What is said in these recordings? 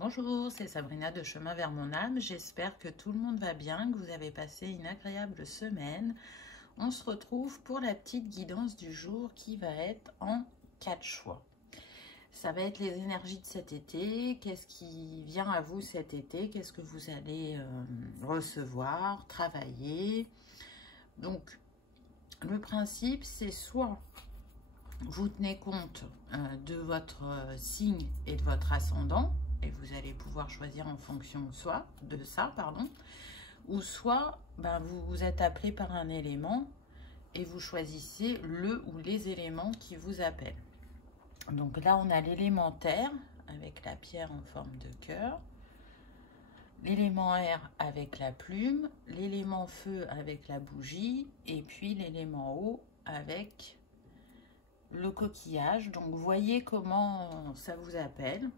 Bonjour, c'est Sabrina de Chemin vers mon âme. J'espère que tout le monde va bien, que vous avez passé une agréable semaine. On se retrouve pour la petite guidance du jour qui va être en 4 choix. Ça va être les énergies de cet été, qu'est-ce qui vient à vous cet été, qu'est-ce que vous allez recevoir, travailler. Donc, le principe, c'est soit vous tenez compte de votre signe et de votre ascendant, et vous allez pouvoir choisir en fonction de ça, ou soit vous êtes appelé par un élément et vous choisissez le ou les éléments qui vous appellent. Donc là, on a l'élément terre avec la pierre en forme de cœur, l'élément air avec la plume, l'élément feu avec la bougie, et puis l'élément eau avec le coquillage. Donc voyez comment ça vous appelle.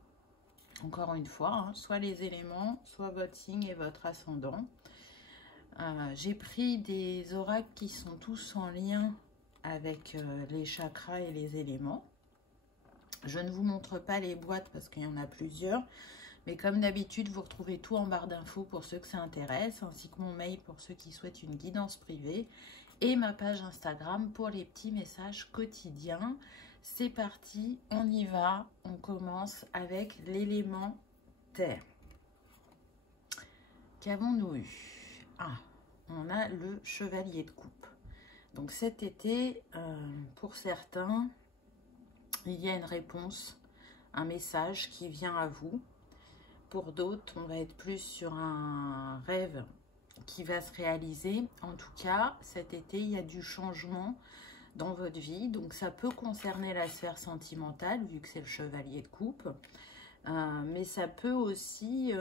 Encore une fois, soit les éléments, soit votre signe et votre ascendant. J'ai pris des oracles qui sont tous en lien avec les chakras et les éléments. Je ne vous montre pas les boîtes parce qu'il y en a plusieurs. Mais comme d'habitude, vous retrouvez tout en barre d'infos pour ceux que ça intéresse, ainsi que mon mail pour ceux qui souhaitent une guidance privée, et ma page Instagram pour les petits messages quotidiens. C'est parti, on y va, on commence avec l'élément terre. Qu'avons-nous eu? On a le chevalier de coupe. Donc cet été, pour certains, il y a une réponse, un message qui vient à vous. Pour d'autres, on va être plus sur un rêve qui va se réaliser. En tout cas, cet été, il y a du changement dans votre vie. Donc, ça peut concerner la sphère sentimentale, vu que c'est le chevalier de coupe. Mais ça peut aussi,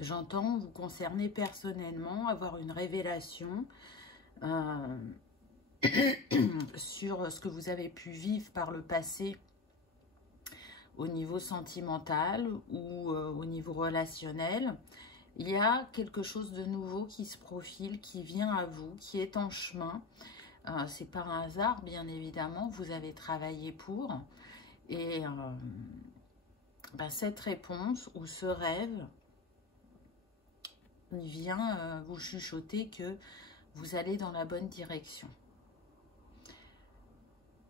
j'entends, vous concerner personnellement, avoir une révélation sur ce que vous avez pu vivre par le passé au niveau sentimental ou au niveau relationnel. Il y a quelque chose de nouveau qui se profile, qui vient à vous, qui est en chemin. C'est par un hasard, bien évidemment, vous avez travaillé pour. Et cette réponse ou ce rêve, il vient vous chuchoter que vous allez dans la bonne direction.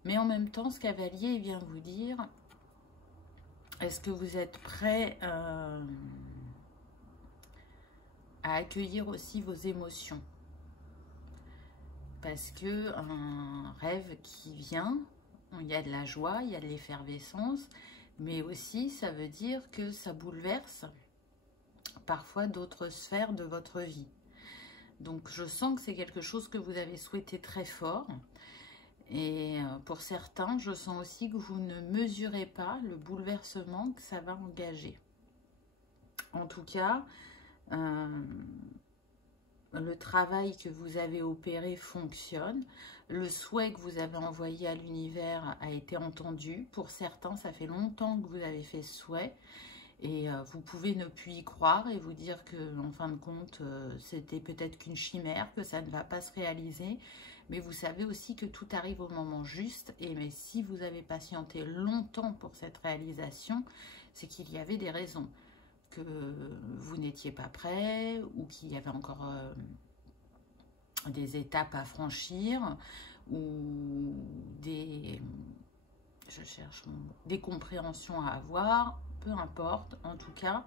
Mais en même temps, ce cavalier il vient vous dire, est-ce que vous êtes prêt à accueillir aussi vos émotions? Parce que un rêve qui vient, il y a de la joie, il y a de l'effervescence, mais aussi ça veut dire que ça bouleverse parfois d'autres sphères de votre vie. Donc je sens que c'est quelque chose que vous avez souhaité très fort. Et pour certains, je sens aussi que vous ne mesurez pas le bouleversement que ça va engager. En tout cas, le travail que vous avez opéré fonctionne. Le souhait que vous avez envoyé à l'univers a été entendu. Pour certains, ça fait longtemps que vous avez fait ce souhait. Et vous pouvez ne plus y croire et vous dire que, en fin de compte, c'était peut-être qu'une chimère, que ça ne va pas se réaliser. Mais vous savez aussi que tout arrive au moment juste. Et mais si vous avez patienté longtemps pour cette réalisation, c'est qu'il y avait des raisons. Que vous n'étiez pas prêt ou qu'il y avait encore des étapes à franchir ou des compréhensions à avoir, peu importe. En tout cas,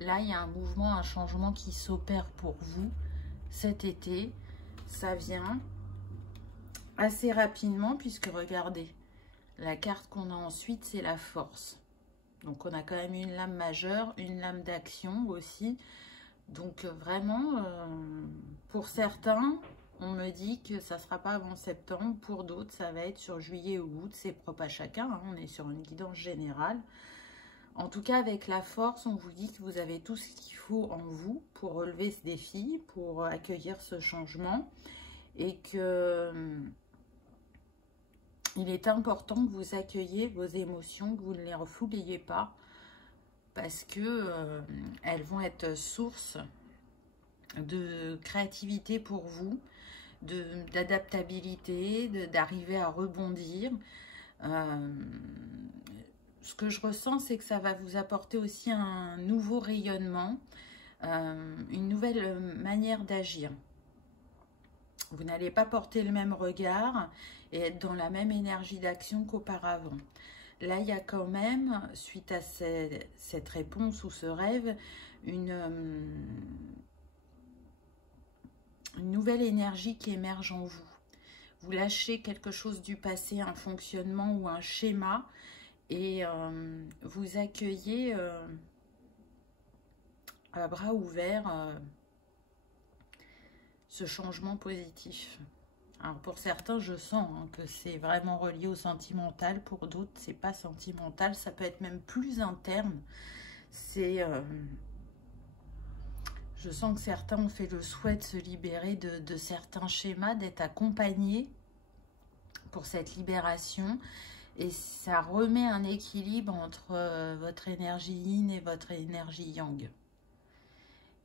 là, il y a un mouvement, un changement qui s'opère pour vous cet été. Ça vient assez rapidement puisque, regardez, la carte qu'on a ensuite, c'est la force. Donc, on a quand même une lame majeure, une lame d'action aussi. Donc, vraiment, pour certains, on me dit que ça ne sera pas avant septembre. Pour d'autres, ça va être sur juillet ou août. C'est propre à chacun. Hein. On est sur une guidance générale. En tout cas, avec la force, on vous dit que vous avez tout ce qu'il faut en vous pour relever ce défi, pour accueillir ce changement. Et que il est important que vous accueilliez vos émotions, que vous ne les refouliez pas, parce que elles vont être source de créativité pour vous, d'adaptabilité, d'arriver à rebondir. ce que je ressens, c'est que ça va vous apporter aussi un nouveau rayonnement, une nouvelle manière d'agir. Vous n'allez pas porter le même regard et être dans la même énergie d'action qu'auparavant. Là, il y a quand même, suite à cette réponse ou ce rêve, une nouvelle énergie qui émerge en vous. Vous lâchez quelque chose du passé, un fonctionnement ou un schéma, et vous accueillez à bras ouverts ce changement positif. Alors pour certains, je sens que c'est vraiment relié au sentimental. Pour d'autres, c'est pas sentimental. Ça peut être même plus interne. C'est, je sens que certains ont fait le souhait de se libérer de certains schémas, d'être accompagnés pour cette libération. Et ça remet un équilibre entre votre énergie yin et votre énergie yang.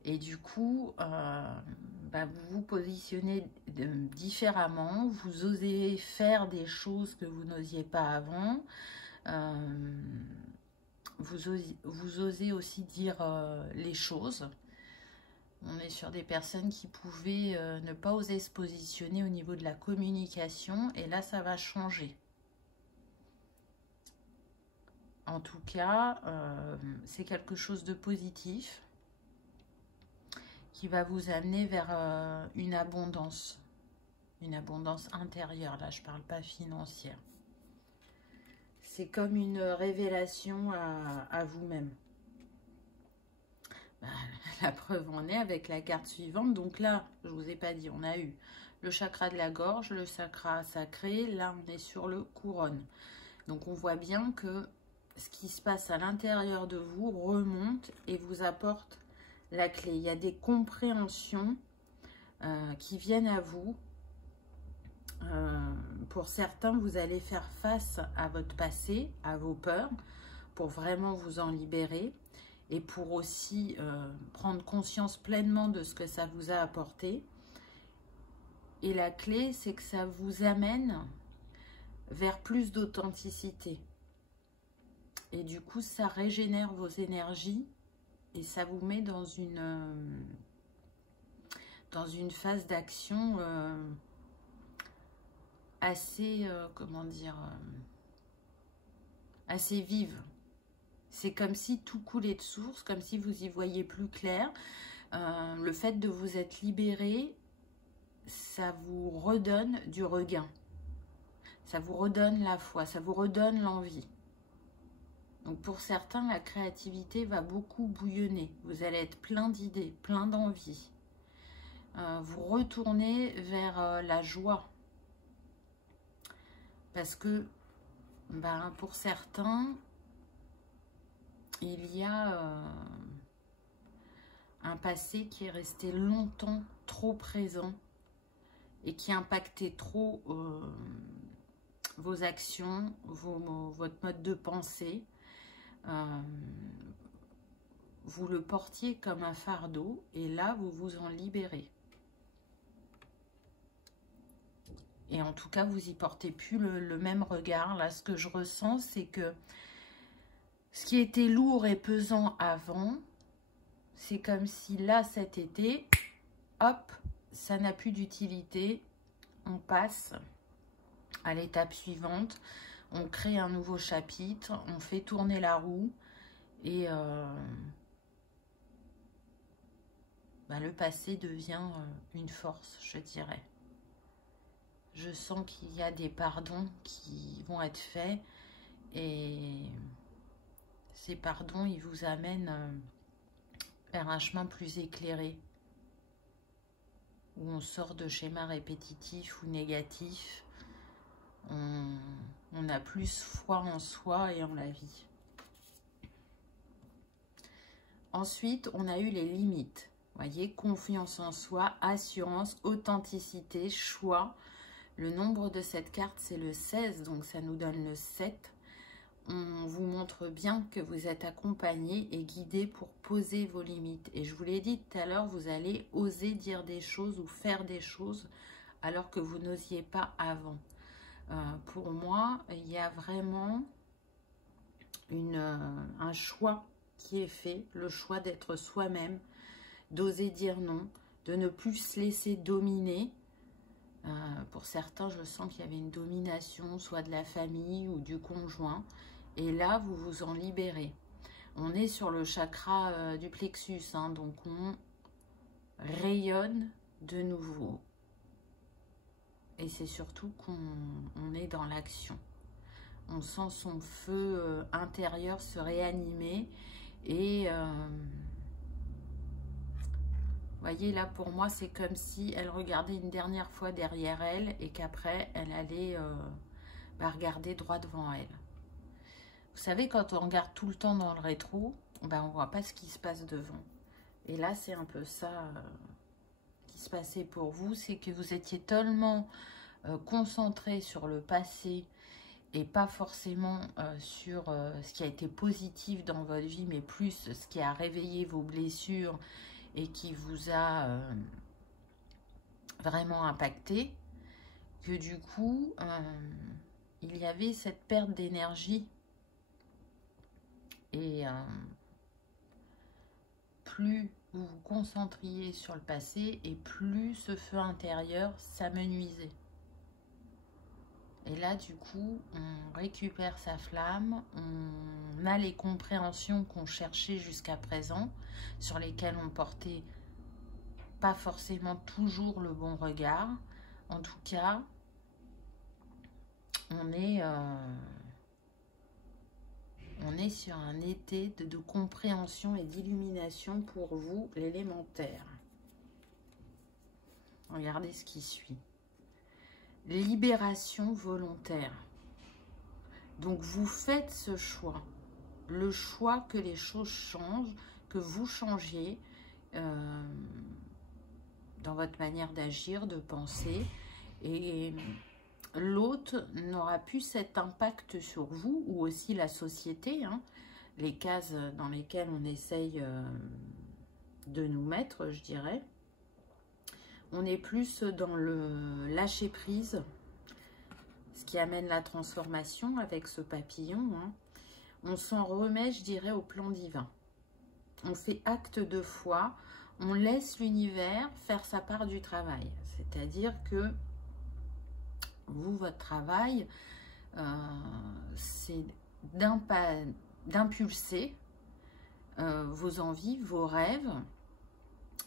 Et du coup, vous vous positionnez différemment, vous osez faire des choses que vous n'osiez pas avant, vous osez aussi dire les choses. On est sur des personnes qui pouvaient ne pas oser se positionner au niveau de la communication, et là, ça va changer. En tout cas, c'est quelque chose de positif qui va vous amener vers une abondance intérieure. Là, je ne parle pas financière. C'est comme une révélation à vous-même. La preuve en est avec la carte suivante. Donc là, je ne vous ai pas dit, on a eu le chakra de la gorge, le chakra sacré. Là, on est sur le couronne. Donc, on voit bien que ce qui se passe à l'intérieur de vous remonte et vous apporte la clé. Il y a des compréhensions qui viennent à vous. Pour certains, vous allez faire face à votre passé, à vos peurs, pour vraiment vous en libérer et pour aussi prendre conscience pleinement de ce que ça vous a apporté. Et la clé, c'est que ça vous amène vers plus d'authenticité. Et du coup, ça régénère vos énergies et ça vous met dans une phase d'action assez, comment dire, assez vive. C'est comme si tout coulait de source, comme si vous y voyez plus clair. Le fait de vous être libéré, ça vous redonne du regain. Ça vous redonne la foi, ça vous redonne l'envie. Donc pour certains, la créativité va beaucoup bouillonner. Vous allez être plein d'idées, plein d'envie. Vous retournez vers la joie. Parce que pour certains, il y a un passé qui est resté longtemps trop présent et qui impactait trop vos actions, votre mode de pensée. Vous le portiez comme un fardeau et là, vous vous en libérez. Et en tout cas, vous n'y portez plus le même regard. Là, ce que je ressens, c'est que ce qui était lourd et pesant avant, c'est comme si là, cet été, hop, ça n'a plus d'utilité. On passe à l'étape suivante. On crée un nouveau chapitre. On fait tourner la roue. Et le passé devient une force, je dirais. Je sens qu'il y a des pardons qui vont être faits et ces pardons, ils vous amènent vers un chemin plus éclairé où on sort de schémas répétitifs ou négatifs. On a plus foi en soi et en la vie. Ensuite, on a eu les limites. Vous voyez, confiance en soi, assurance, authenticité, choix. Le nombre de cette carte, c'est le 16, donc ça nous donne le 7. On vous montre bien que vous êtes accompagné et guidé pour poser vos limites. Et je vous l'ai dit tout à l'heure, vous allez oser dire des choses ou faire des choses alors que vous n'osiez pas avant. Pour moi, il y a vraiment un choix qui est fait, le choix d'être soi-même, d'oser dire non, de ne plus se laisser dominer. Pour certains, je sens qu'il y avait une domination, soit de la famille ou du conjoint. Et là, vous vous en libérez. On est sur le chakra du plexus, hein, donc on rayonne de nouveau. Et c'est surtout qu'on est dans l'action. On sent son feu intérieur se réanimer. Et voyez, là, pour moi, c'est comme si elle regardait une dernière fois derrière elle et qu'après, elle allait regarder droit devant elle. Vous savez, quand on regarde tout le temps dans le rétro, ben, on ne voit pas ce qui se passe devant. Et là, c'est un peu ça qui se passait pour vous. C'est que vous étiez tellement concentré sur le passé et pas forcément sur ce qui a été positif dans votre vie, mais plus ce qui a réveillé vos blessures et qui vous a vraiment impacté, que du coup, il y avait cette perte d'énergie. Et plus vous vous concentriez sur le passé, et plus ce feu intérieur s'amenuisait. Et là, du coup, on récupère sa flamme, on a les compréhensions qu'on cherchait jusqu'à présent, sur lesquelles on portait pas forcément toujours le bon regard. En tout cas, on est sur un été de compréhension et d'illumination pour vous, l'élémentaire. Regardez ce qui suit. Libération volontaire. Donc, vous faites ce choix. Le choix que les choses changent, que vous changiez dans votre manière d'agir, de penser. Et l'autre n'aura plus cet impact sur vous, ou aussi la société, hein, les cases dans lesquelles on essaye de nous mettre, je dirais. On est plus dans le lâcher-prise, ce qui amène la transformation avec ce papillon. Hein. On s'en remet, je dirais, au plan divin. On fait acte de foi, on laisse l'univers faire sa part du travail. C'est-à-dire que vous, votre travail, c'est d'impulser vos envies, vos rêves,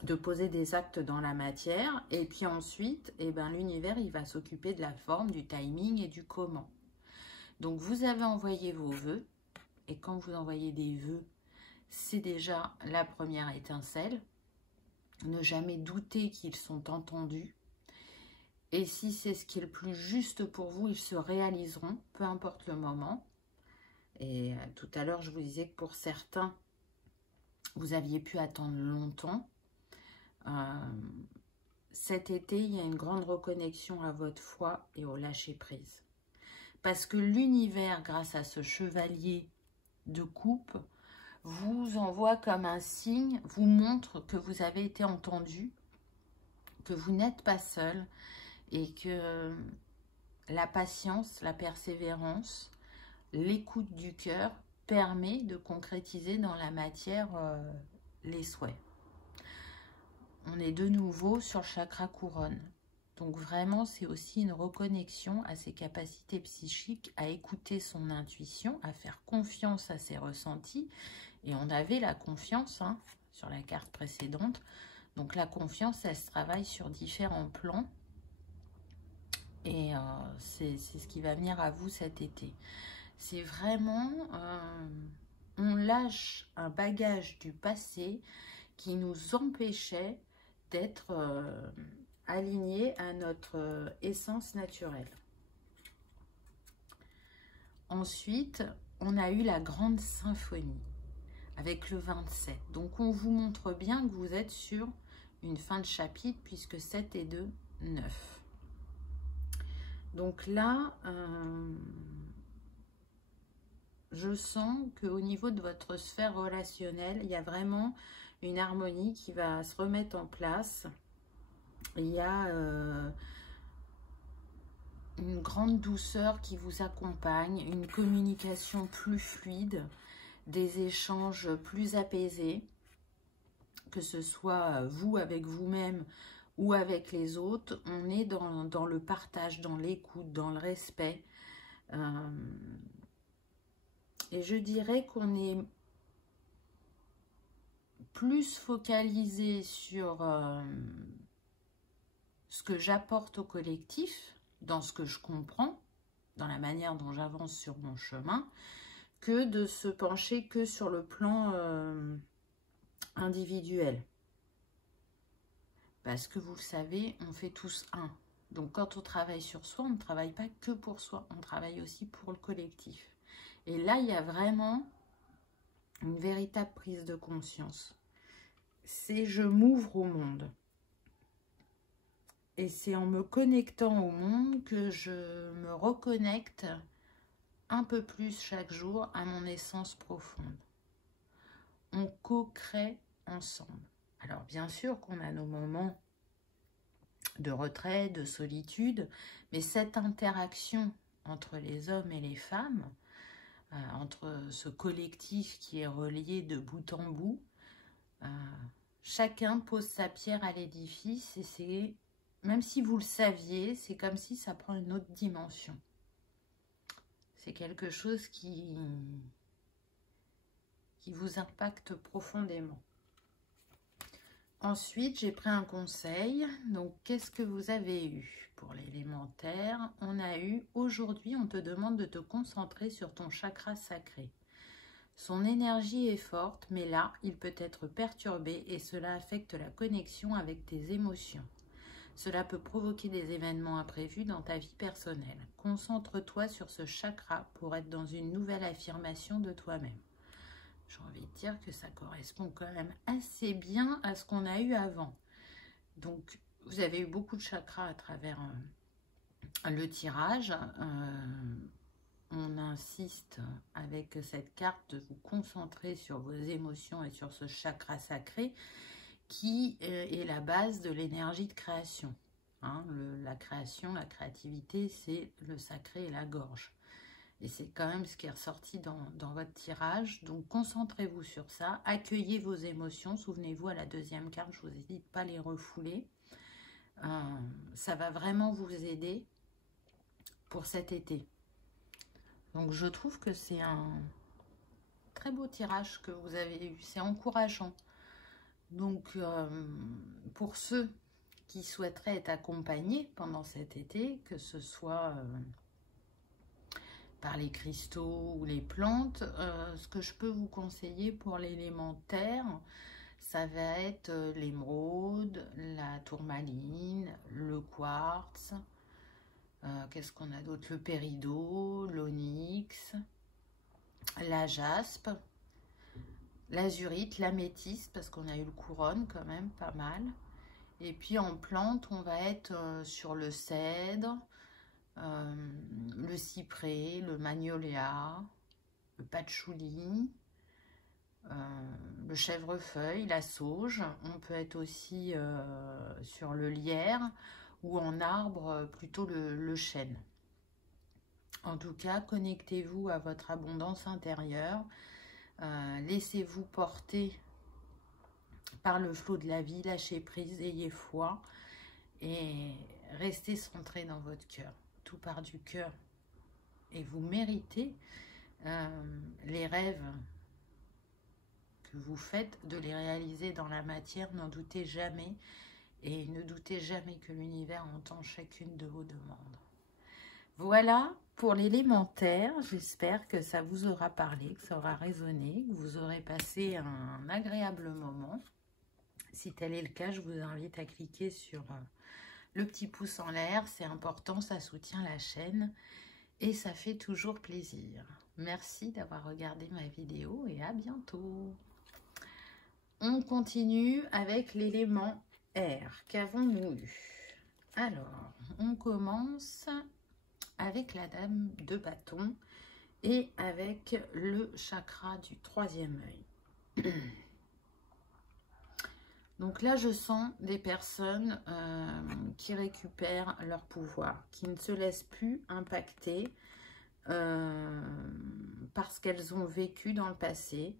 de poser des actes dans la matière, et puis ensuite, eh ben, l'univers, il va s'occuper de la forme, du timing et du comment. Donc, vous avez envoyé vos vœux, et quand vous envoyez des vœux, c'est déjà la première étincelle. Ne jamais douter qu'ils sont entendus. Et si c'est ce qui est le plus juste pour vous, ils se réaliseront, peu importe le moment. Et tout à l'heure, je vous disais que pour certains, vous aviez pu attendre longtemps. Cet été, il y a une grande reconnexion à votre foi et au lâcher-prise. Parce que l'univers, grâce à ce chevalier de coupe, vous envoie comme un signe, vous montre que vous avez été entendu, que vous n'êtes pas seul et que la patience, la persévérance, l'écoute du cœur permet de concrétiser dans la matière les souhaits. On est de nouveau sur le chakra couronne. Donc vraiment, c'est aussi une reconnexion à ses capacités psychiques, à écouter son intuition, à faire confiance à ses ressentis. Et on avait la confiance hein, sur la carte précédente. Donc la confiance, elle se travaille sur différents plans. Et c'est ce qui va venir à vous cet été. C'est vraiment, on lâche un bagage du passé qui nous empêchait d'être alignés à notre essence naturelle. Ensuite, on a eu la grande symphonie avec le 27. Donc, on vous montre bien que vous êtes sur une fin de chapitre puisque 7 et 2, 9. Donc là, je sens qu'au niveau de votre sphère relationnelle, il y a vraiment une harmonie qui va se remettre en place. Il y a une grande douceur qui vous accompagne, une communication plus fluide, des échanges plus apaisés, que ce soit vous avec vous-même ou avec les autres. On est dans le partage, dans l'écoute, dans le respect. Et je dirais qu'on est plus focalisé sur ce que j'apporte au collectif, dans ce que je comprends, dans la manière dont j'avance sur mon chemin, que de se pencher que sur le plan individuel. Parce que vous le savez, on fait tous un. Donc quand on travaille sur soi, on ne travaille pas que pour soi, on travaille aussi pour le collectif. Et là, il y a vraiment une véritable prise de conscience. C'est je m'ouvre au monde. Et c'est en me connectant au monde que je me reconnecte un peu plus chaque jour à mon essence profonde. On co-crée ensemble. Alors bien sûr qu'on a nos moments de retrait, de solitude, mais cette interaction entre les hommes et les femmes, entre ce collectif qui est relié de bout en bout, chacun pose sa pierre à l'édifice et c'est, même si vous le saviez, c'est comme si ça prend une autre dimension. C'est quelque chose qui vous impacte profondément. Ensuite, j'ai pris un conseil. Donc, qu'est-ce que vous avez eu pour l'élémentaire? On a eu, aujourd'hui, on te demande de te concentrer sur ton chakra sacré. Son énergie est forte, mais là, il peut être perturbé et cela affecte la connexion avec tes émotions. Cela peut provoquer des événements imprévus dans ta vie personnelle. Concentre-toi sur ce chakra pour être dans une nouvelle affirmation de toi-même. J'ai envie de dire que ça correspond quand même assez bien à ce qu'on a eu avant. Donc, vous avez eu beaucoup de chakras à travers le tirage. On insiste avec cette carte de vous concentrer sur vos émotions et sur ce chakra sacré qui est la base de l'énergie de création. Hein, la création, la créativité, c'est le sacré et la gorge. Et c'est quand même ce qui est ressorti dans votre tirage. Donc, concentrez-vous sur ça. Accueillez vos émotions. Souvenez-vous, à la deuxième carte, je vous ai dit de ne pas les refouler. Ça va vraiment vous aider pour cet été. Donc, je trouve que c'est un très beau tirage que vous avez eu. C'est encourageant. Donc, pour ceux qui souhaiteraient être accompagnés pendant cet été, que ce soit par les cristaux ou les plantes, ce que je peux vous conseiller pour l'élémentaire, ça va être l'émeraude, la tourmaline, le quartz, qu'est-ce qu'on a d'autre? Le péridot, l'onyx, la jaspe, l'azurite, l'améthyste, parce qu'on a eu le couronne quand même, pas mal. Et puis en plante, on va être sur le cèdre, le cyprès, le magnolia, le patchouli, le chèvrefeuille, la sauge. On peut être aussi sur le lierre ou en arbre plutôt le chêne. En tout cas, connectez-vous à votre abondance intérieure. Laissez-vous porter par le flot de la vie, lâchez prise, ayez foi et restez centré dans votre cœur. Tout part du cœur et vous méritez les rêves que vous faites de les réaliser dans la matière. N'en doutez jamais et ne doutez jamais que l'univers entend chacune de vos demandes. Voilà pour l'élémentaire. J'espère que ça vous aura parlé, que ça aura résonné, que vous aurez passé un agréable moment. Si tel est le cas, je vous invite à cliquer sur le petit pouce en l'air. C'est important, ça soutient la chaîne et ça fait toujours plaisir. Merci d'avoir regardé ma vidéo et à bientôt. On continue avec l'élément air. Qu'avons-nous eu? Alors, on commence avec la dame de bâton et avec le chakra du troisième œil. Donc là, je sens des personnes qui récupèrent leur pouvoir, qui ne se laissent plus impacter parce qu'elles ont vécu dans le passé.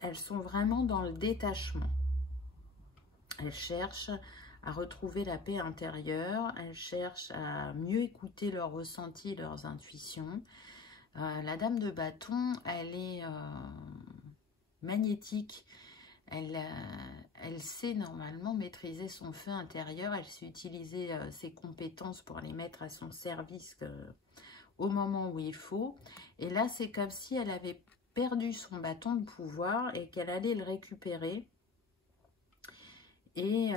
Elles sont vraiment dans le détachement. Elles cherchent à retrouver la paix intérieure, elles cherchent à mieux écouter leurs ressentis, leurs intuitions. La dame de bâton, elle est magnétique. Elle sait normalement maîtriser son feu intérieur, elle sait utiliser ses compétences pour les mettre à son service au moment où il faut. Et là, c'est comme si elle avait perdu son bâton de pouvoir et qu'elle allait le récupérer et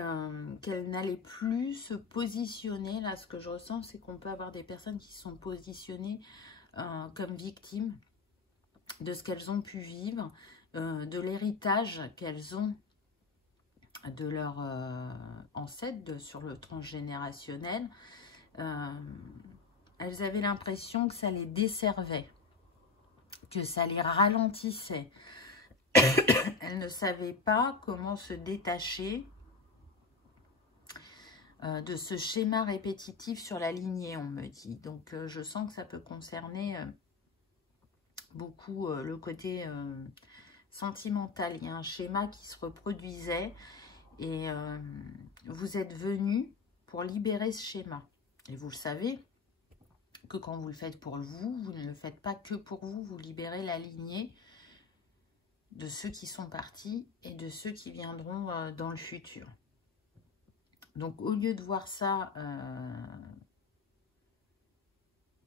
qu'elle n'allait plus se positionner. Là, ce que je ressens, c'est qu'on peut avoir des personnes qui sont positionnées comme victimes de ce qu'elles ont pu vivre, de l'héritage qu'elles ont de leurs ancêtres sur le transgénérationnel. Elles avaient l'impression que ça les desservait, que ça les ralentissait. Elles ne savaient pas comment se détacher de ce schéma répétitif sur la lignée, on me dit. Donc, je sens que ça peut concerner beaucoup le côté sentimental. Il y a un schéma qui se reproduisait et vous êtes venu pour libérer ce schéma. Et vous le savez que quand vous le faites pour vous, vous ne le faites pas que pour vous, vous libérez la lignée de ceux qui sont partis et de ceux qui viendront dans le futur. Donc, au lieu de voir ça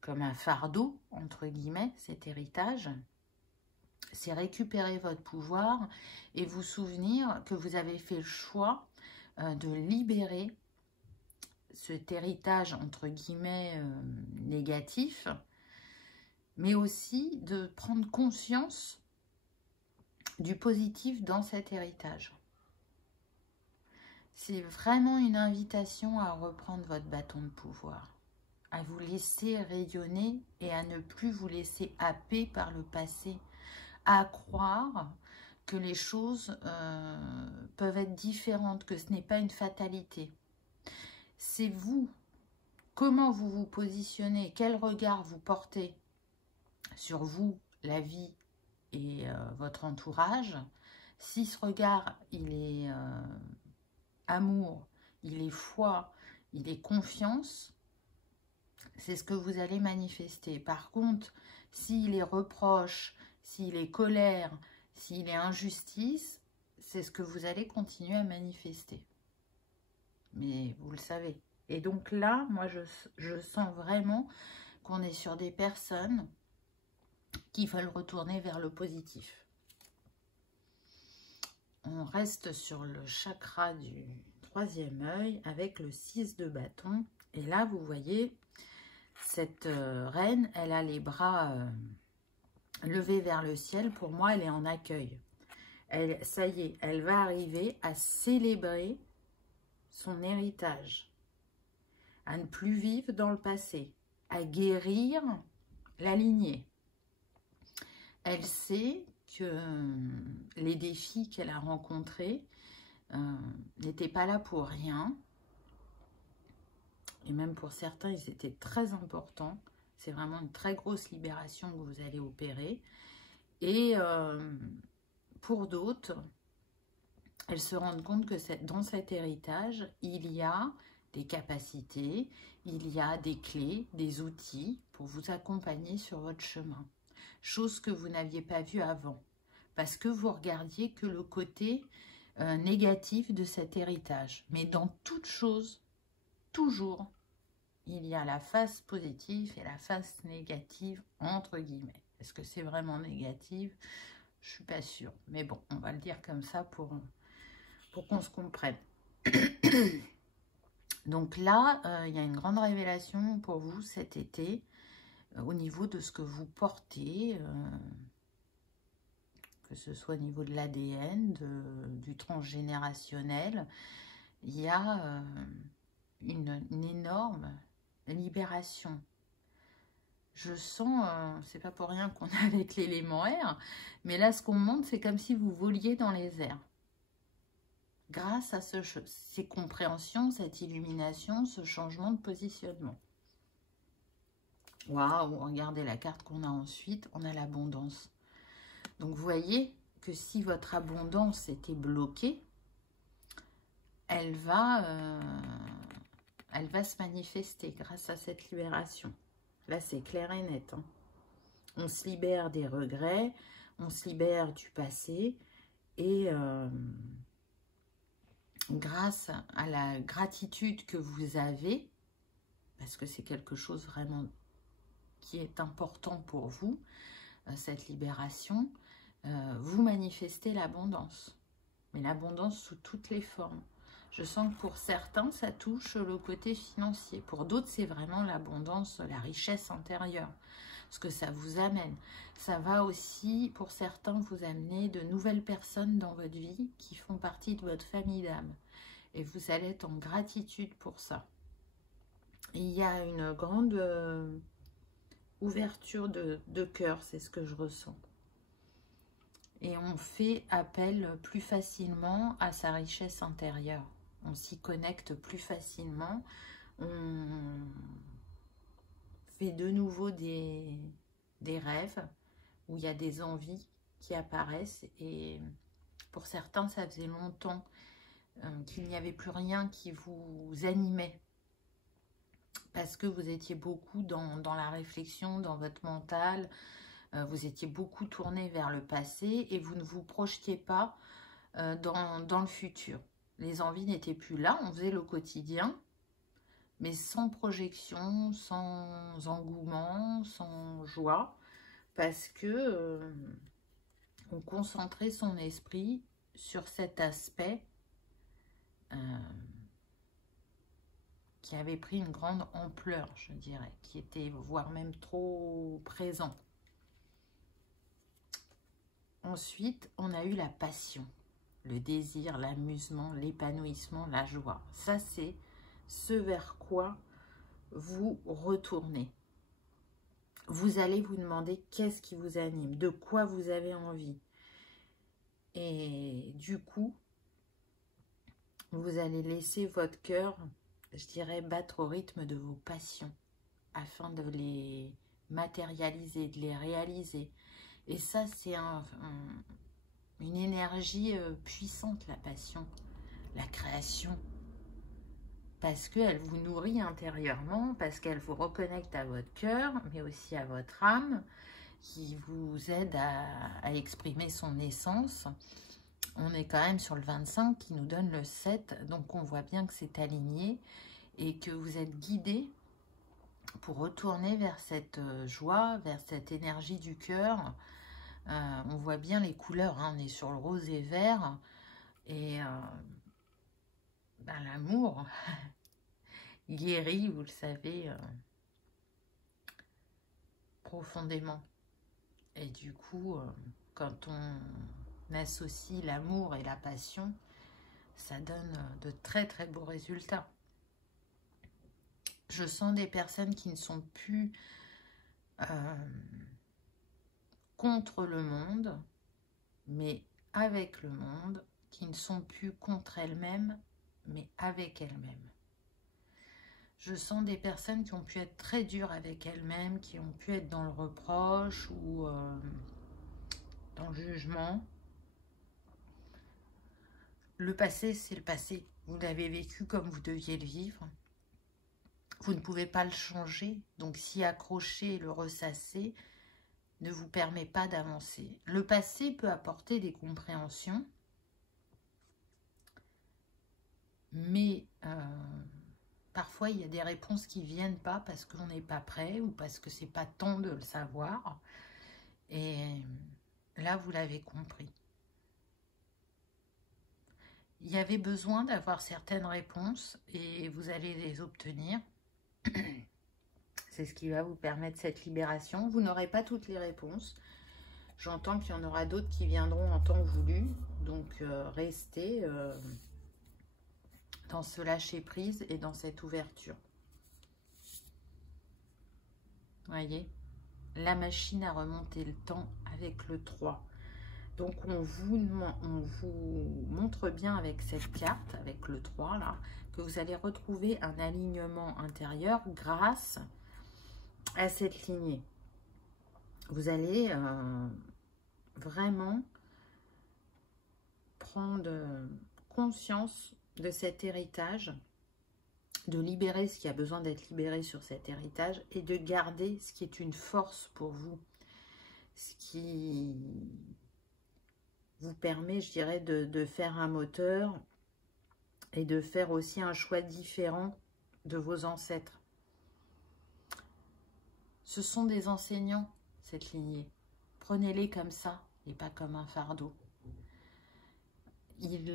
comme un fardeau, entre guillemets, cet héritage, c'est récupérer votre pouvoir et vous souvenir que vous avez fait le choix de libérer cet héritage, entre guillemets, négatif, mais aussi de prendre conscience du positif dans cet héritage. C'est vraiment une invitation à reprendre votre bâton de pouvoir, à vous laisser rayonner et à ne plus vous laisser happer par le passé, à croire que les choses peuvent être différentes, que ce n'est pas une fatalité. C'est vous, comment vous vous positionnez, quel regard vous portez sur vous, la vie et votre entourage. Si ce regard, il est amour, il est foi, il est confiance, c'est ce que vous allez manifester. Par contre, s'il est reproche, s'il est colère, s'il est injustice, c'est ce que vous allez continuer à manifester. Mais vous le savez. Et donc là, moi, je sens vraiment qu'on est sur des personnes qui veulent retourner vers le positif. On reste sur le chakra du troisième œil avec le 6 de bâton. Et là, vous voyez, cette reine, elle a les bras levés vers le ciel. Pour moi, elle est en accueil. Ça y est, elle va arriver à célébrer son héritage, à ne plus vivre dans le passé, à guérir la lignée. Elle sait que les défis qu'elle a rencontrés n'étaient pas là pour rien. Et même pour certains, ils étaient très importants. C'est vraiment une très grosse libération que vous allez opérer. Et pour d'autres, elles se rendent compte que dans cet héritage, il y a des capacités, il y a des clés, des outils pour vous accompagner sur votre chemin. Chose que vous n'aviez pas vue avant. Parce que vous regardiez que le côté négatif de cet héritage. Mais dans toute chose, toujours, il y a la face positive et la face négative, entre guillemets. Est-ce que c'est vraiment négatif? Je ne suis pas sûre. Mais bon, on va le dire comme ça pour qu'on se comprenne. Donc là, il y a une grande révélation pour vous cet été, au niveau de ce que vous portez, que ce soit au niveau de l'ADN, du transgénérationnel. Il y a une énorme libération. je sens, c'est pas pour rien qu'on est avec l'élément air, mais là, ce qu'on me montre, c'est comme si vous voliez dans les airs. Grâce à ces compréhensions, cette illumination, ce changement de positionnement. Waouh, regardez la carte qu'on a ensuite, on a l'abondance. Donc, vous voyez que si votre abondance était bloquée, elle va se manifester grâce à cette libération. Là, c'est clair et net. Hein. On se libère des regrets, on se libère du passé et grâce à la gratitude que vous avez, parce que c'est quelque chose vraiment qui est important pour vous, cette libération, vous manifestez l'abondance. Mais l'abondance sous toutes les formes. Je sens que pour certains, ça touche le côté financier. Pour d'autres, c'est vraiment l'abondance, la richesse intérieure. Ce que ça vous amène. Ça va aussi, pour certains, vous amener de nouvelles personnes dans votre vie qui font partie de votre famille d'âme. Et vous allez être en gratitude pour ça. Il y a une grande ouverture de cœur, c'est ce que je ressens. Et on fait appel plus facilement à sa richesse intérieure. On s'y connecte plus facilement. On fait de nouveau des rêves où il y a des envies qui apparaissent. Et pour certains, ça faisait longtemps qu'il n'y avait plus rien qui vous animait. Parce que vous étiez beaucoup dans la réflexion, dans votre mental. Vous étiez beaucoup tourné vers le passé et vous ne vous projetiez pas dans le futur. Les envies n'étaient plus là, on faisait le quotidien, mais sans projection, sans engouement, sans joie, parce que on concentrait son esprit sur cet aspect qui avait pris une grande ampleur, je dirais, qui était voire même trop présent. Ensuite, on a eu la passion, le désir, l'amusement, l'épanouissement, la joie. Ça, c'est ce vers quoi vous retournez. Vous allez vous demander qu'est-ce qui vous anime, de quoi vous avez envie. Et du coup, vous allez laisser votre cœur, je dirais, battre au rythme de vos passions, afin de les matérialiser, de les réaliser. Et ça, c'est une énergie puissante, la passion, la création. Parce qu'elle vous nourrit intérieurement, parce qu'elle vous reconnecte à votre cœur, mais aussi à votre âme, qui vous aide à exprimer son essence. On est quand même sur le 25 qui nous donne le 7, donc on voit bien que c'est aligné et que vous êtes guidé pour retourner vers cette joie, vers cette énergie du cœur. On voit bien les couleurs, hein, on est sur le rose et vert, et l'amour guérit, vous le savez, profondément. Et du coup, quand on associe l'amour et la passion, ça donne de très très beaux résultats. Je sens des personnes qui ne sont plus contre le monde, mais avec le monde, qui ne sont plus contre elles-mêmes, mais avec elles-mêmes. Je sens des personnes qui ont pu être très dures avec elles-mêmes, qui ont pu être dans le reproche ou dans le jugement. Le passé, c'est le passé. Vous l'avez vécu comme vous deviez le vivre. Vous ne pouvez pas le changer, donc s'y accrocher et le ressasser ne vous permet pas d'avancer. Le passé peut apporter des compréhensions, mais parfois il y a des réponses qui ne viennent pas parce qu'on n'est pas prêt ou parce que c'est pas temps de le savoir. Et là, vous l'avez compris. Il y avait besoin d'avoir certaines réponses et vous allez les obtenir. C'est ce qui va vous permettre cette libération. Vous n'aurez pas toutes les réponses. J'entends qu'il y en aura d'autres qui viendront en temps voulu. Donc, restez dans ce lâcher-prise et dans cette ouverture. Voyez ? la machine à remonter le temps avec le 3. Donc, on vous montre bien avec cette carte, avec le 3, là, que vous allez retrouver un alignement intérieur grâce à cette lignée. Vous allez vraiment prendre conscience de cet héritage, de libérer ce qui a besoin d'être libéré sur cet héritage et de garder ce qui est une force pour vous, ce qui vous permet, je dirais, de faire un moteur et de faire aussi un choix différent de vos ancêtres. Ce sont des enseignants, cette lignée. Prenez-les comme ça et pas comme un fardeau. Ils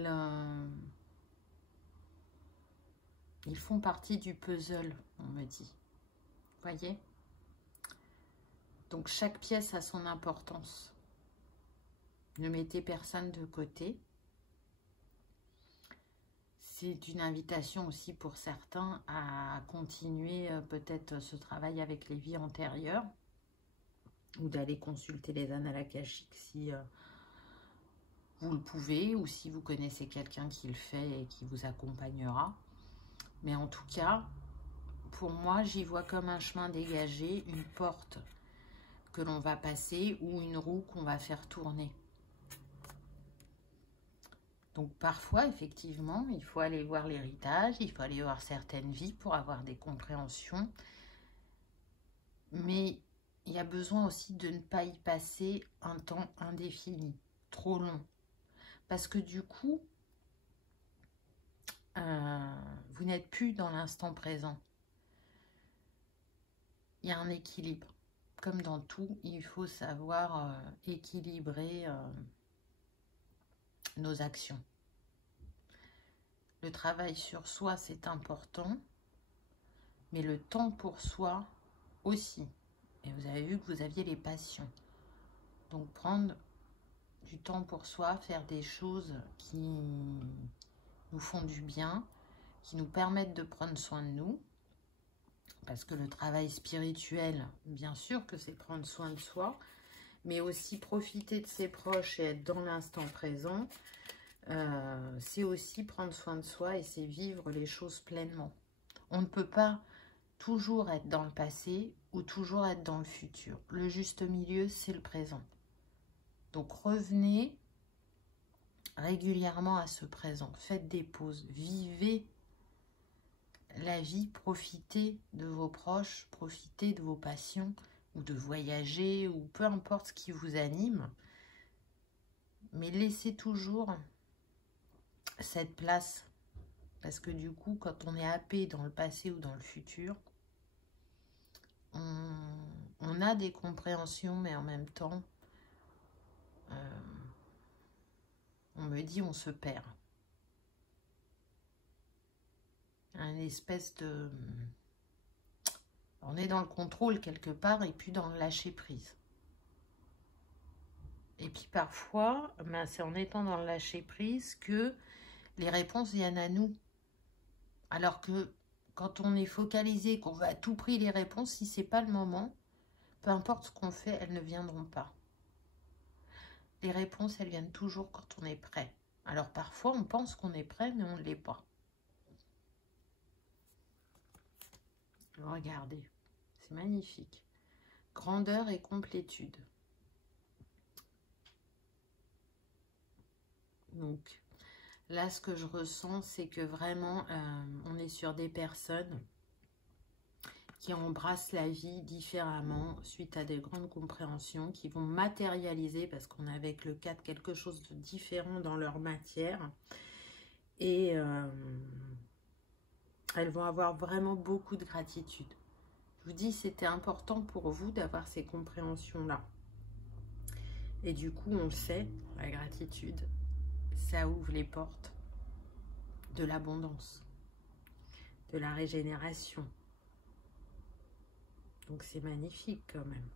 font partie du puzzle, on me dit. Voyez? Donc chaque pièce a son importance. Ne mettez personne de côté. C'est une invitation aussi pour certains à continuer peut-être ce travail avec les vies antérieures ou d'aller consulter les annales akashiques si vous le pouvez ou si vous connaissez quelqu'un qui le fait et qui vous accompagnera. Mais en tout cas, pour moi, j'y vois comme un chemin dégagé, une porte que l'on va passer ou une roue qu'on va faire tourner. Donc parfois, effectivement, il faut aller voir l'héritage, il faut aller voir certaines vies pour avoir des compréhensions. Mais il y a besoin aussi de ne pas y passer un temps indéfini, trop long. Parce que du coup, vous n'êtes plus dans l'instant présent. Il y a un équilibre. Comme dans tout, il faut savoir équilibrer nos actions. Le travail sur soi, c'est important, mais le temps pour soi aussi. Et vous avez vu que vous aviez les passions. Donc prendre du temps pour soi, faire des choses qui nous font du bien, qui nous permettent de prendre soin de nous. Parce que le travail spirituel, bien sûr que c'est prendre soin de soi, mais aussi profiter de ses proches et être dans l'instant présent. C'est aussi prendre soin de soi et c'est vivre les choses pleinement. On ne peut pas toujours être dans le passé ou toujours être dans le futur. Le juste milieu, c'est le présent. Donc revenez régulièrement à ce présent. Faites des pauses. Vivez la vie. Profitez de vos proches. Profitez de vos passions ou de voyager ou peu importe ce qui vous anime. Mais laissez toujours cette place. Parce que du coup, quand on est happé dans le passé ou dans le futur, on a des compréhensions, mais en même temps, on me dit on se perd. Une espèce de... On est dans le contrôle quelque part et puis dans le lâcher prise. Et puis parfois, ben, c'est en étant dans le lâcher prise que les réponses viennent à nous. Alors que quand on est focalisé, qu'on veut à tout prix les réponses, si ce n'est pas le moment, peu importe ce qu'on fait, elles ne viendront pas. Les réponses, elles viennent toujours quand on est prêt. Alors parfois, on pense qu'on est prêt, mais on ne l'est pas. Regardez, c'est magnifique. Grandeur et complétude. Donc, là, ce que je ressens, c'est que vraiment, on est sur des personnes qui embrassent la vie différemment suite à des grandes compréhensions, qui vont matérialiser, parce qu'on a avec le 4 quelque chose de différent dans leur matière. Et elles vont avoir vraiment beaucoup de gratitude. Je vous dis, c'était important pour vous d'avoir ces compréhensions-là. Et du coup, on le sait, la gratitude, ça ouvre les portes de l'abondance, de la régénération. Donc c'est magnifique quand même.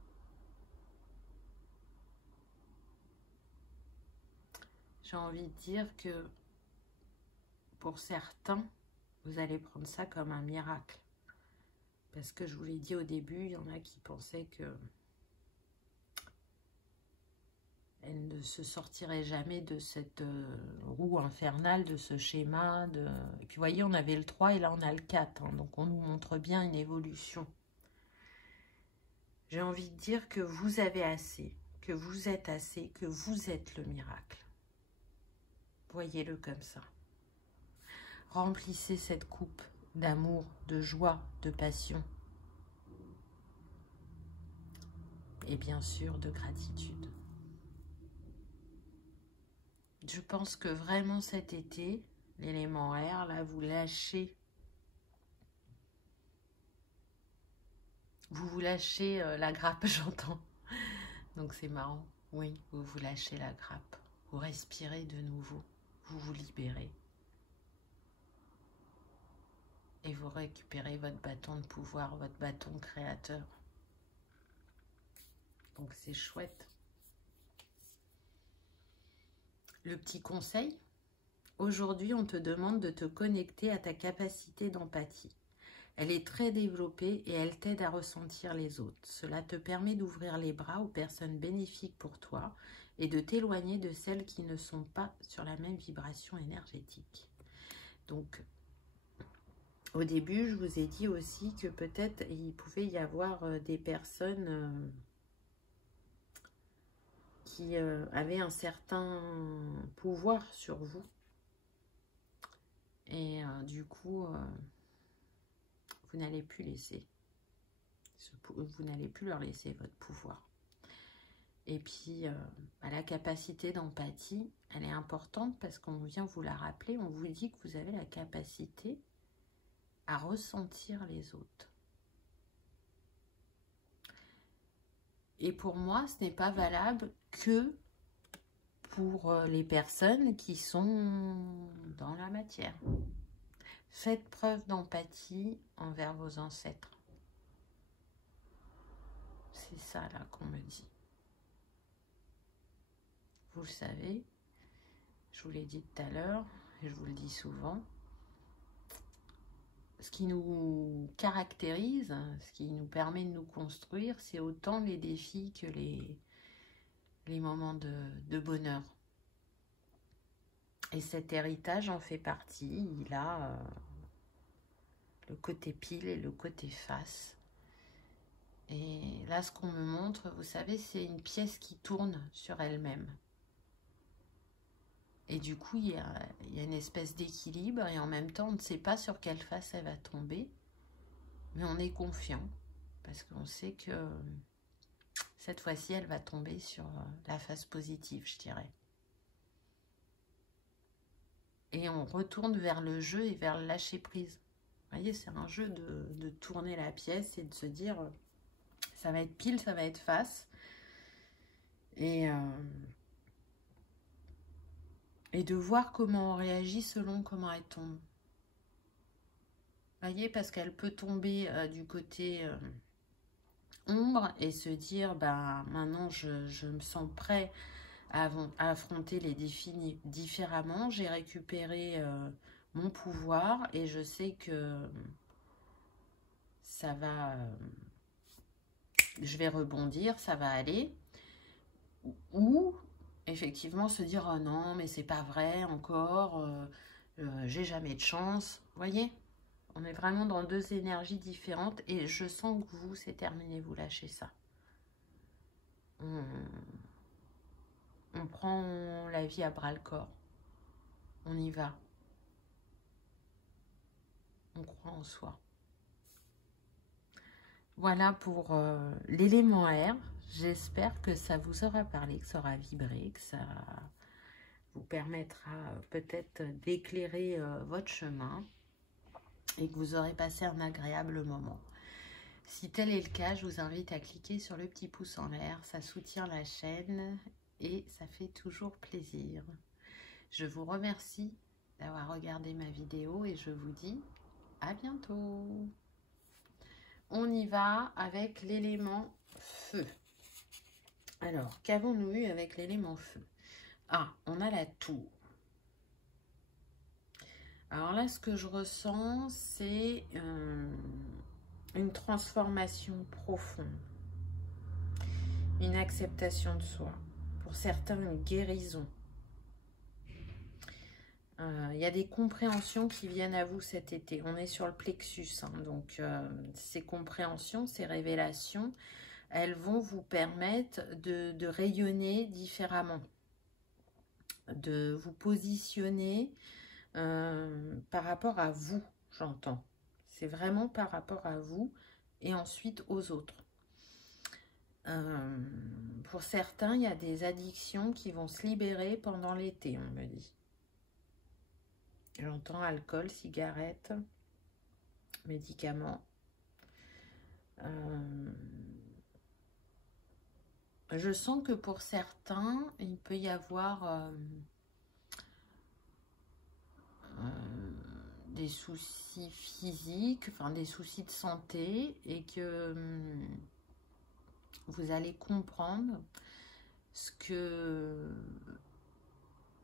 J'ai envie de dire que pour certains, vous allez prendre ça comme un miracle. Parce que je vous l'ai dit au début, il y en a qui pensaient que ne se sortirait jamais de cette roue infernale, de ce schéma. Et puis, vous voyez, on avait le 3 et là, on a le 4. Hein, donc, on nous montre bien une évolution. J'ai envie de dire que vous avez assez, que vous êtes assez, que vous êtes le miracle. Voyez-le comme ça. Remplissez cette coupe d'amour, de joie, de passion. Et bien sûr, de gratitude. Je pense que vraiment cet été, l'élément air, là, vous lâchez. Vous lâchez la grappe, j'entends. Donc c'est marrant. Oui, vous lâchez la grappe. Vous respirez de nouveau. Vous vous libérez. Et vous récupérez votre bâton de pouvoir, votre bâton créateur. Donc c'est chouette. Le petit conseil, aujourd'hui on te demande de te connecter à ta capacité d'empathie. Elle est très développée et elle t'aide à ressentir les autres. Cela te permet d'ouvrir les bras aux personnes bénéfiques pour toi et de t'éloigner de celles qui ne sont pas sur la même vibration énergétique. Donc, au début, je vous ai dit aussi que peut-être il pouvait y avoir des personnes qui avaient un certain pouvoir sur vous. Et du coup, vous n'allez plus laisser. Vous n'allez plus leur laisser votre pouvoir. Et puis, la capacité d'empathie, elle est importante parce qu'on vient vous la rappeler. On vous dit que vous avez la capacité à ressentir les autres. Et pour moi, ce n'est pas valable que pour les personnes qui sont dans la matière. Faites preuve d'empathie envers vos ancêtres. C'est ça là qu'on me dit. Vous le savez, je vous l'ai dit tout à l'heure, et je vous le dis souvent, ce qui nous caractérise, ce qui nous permet de nous construire, c'est autant les défis que les moments de bonheur. Et cet héritage en fait partie. Il a le côté pile et le côté face. Et là, ce qu'on me montre, vous savez, c'est une pièce qui tourne sur elle-même. Et du coup, il y a une espèce d'équilibre et en même temps, on ne sait pas sur quelle face elle va tomber. Mais on est confiant parce qu'on sait que cette fois-ci, elle va tomber sur la face positive, je dirais. Et on retourne vers le jeu et vers le lâcher-prise. Vous voyez, c'est un jeu de tourner la pièce et de se dire, ça va être pile, ça va être face. Et de voir comment on réagit selon comment elle tombe. Vous voyez, parce qu'elle peut tomber du côté ombre et se dire, bah, maintenant je me sens prêt à affronter les défis différemment. J'ai récupéré mon pouvoir et je sais que ça va, je vais rebondir, ça va aller. Ou effectivement se dire, oh non, mais c'est pas vrai encore, j'ai jamais de chance. Vous voyez, on est vraiment dans deux énergies différentes et je sens que vous, c'est terminé, vous lâchez ça. On prend la vie à bras-le-corps. On y va. On croit en soi. Voilà pour l'élément air. J'espère que ça vous aura parlé, que ça aura vibré, que ça vous permettra peut-être d'éclairer votre chemin et que vous aurez passé un agréable moment. Si tel est le cas, je vous invite à cliquer sur le petit pouce en l'air. Ça soutient la chaîne et ça fait toujours plaisir. Je vous remercie d'avoir regardé ma vidéo et je vous dis à bientôt. On y va avec l'élément feu. Alors, qu'avons-nous eu avec l'élément feu? Ah, on a la tour. Alors là, ce que je ressens, c'est une transformation profonde. Une acceptation de soi. pour certains, une guérison. Il y a des compréhensions qui viennent à vous cet été. On est sur le plexus, hein, donc ces compréhensions, ces révélations, elles vont vous permettre de rayonner différemment, de vous positionner par rapport à vous, j'entends. C'est vraiment par rapport à vous et ensuite aux autres. Pour certains, il y a des addictions qui vont se libérer pendant l'été, on me dit. J'entends alcool, cigarettes, médicaments. Je sens que pour certains, il peut y avoir des soucis physiques, enfin des soucis de santé, et que vous allez comprendre ce que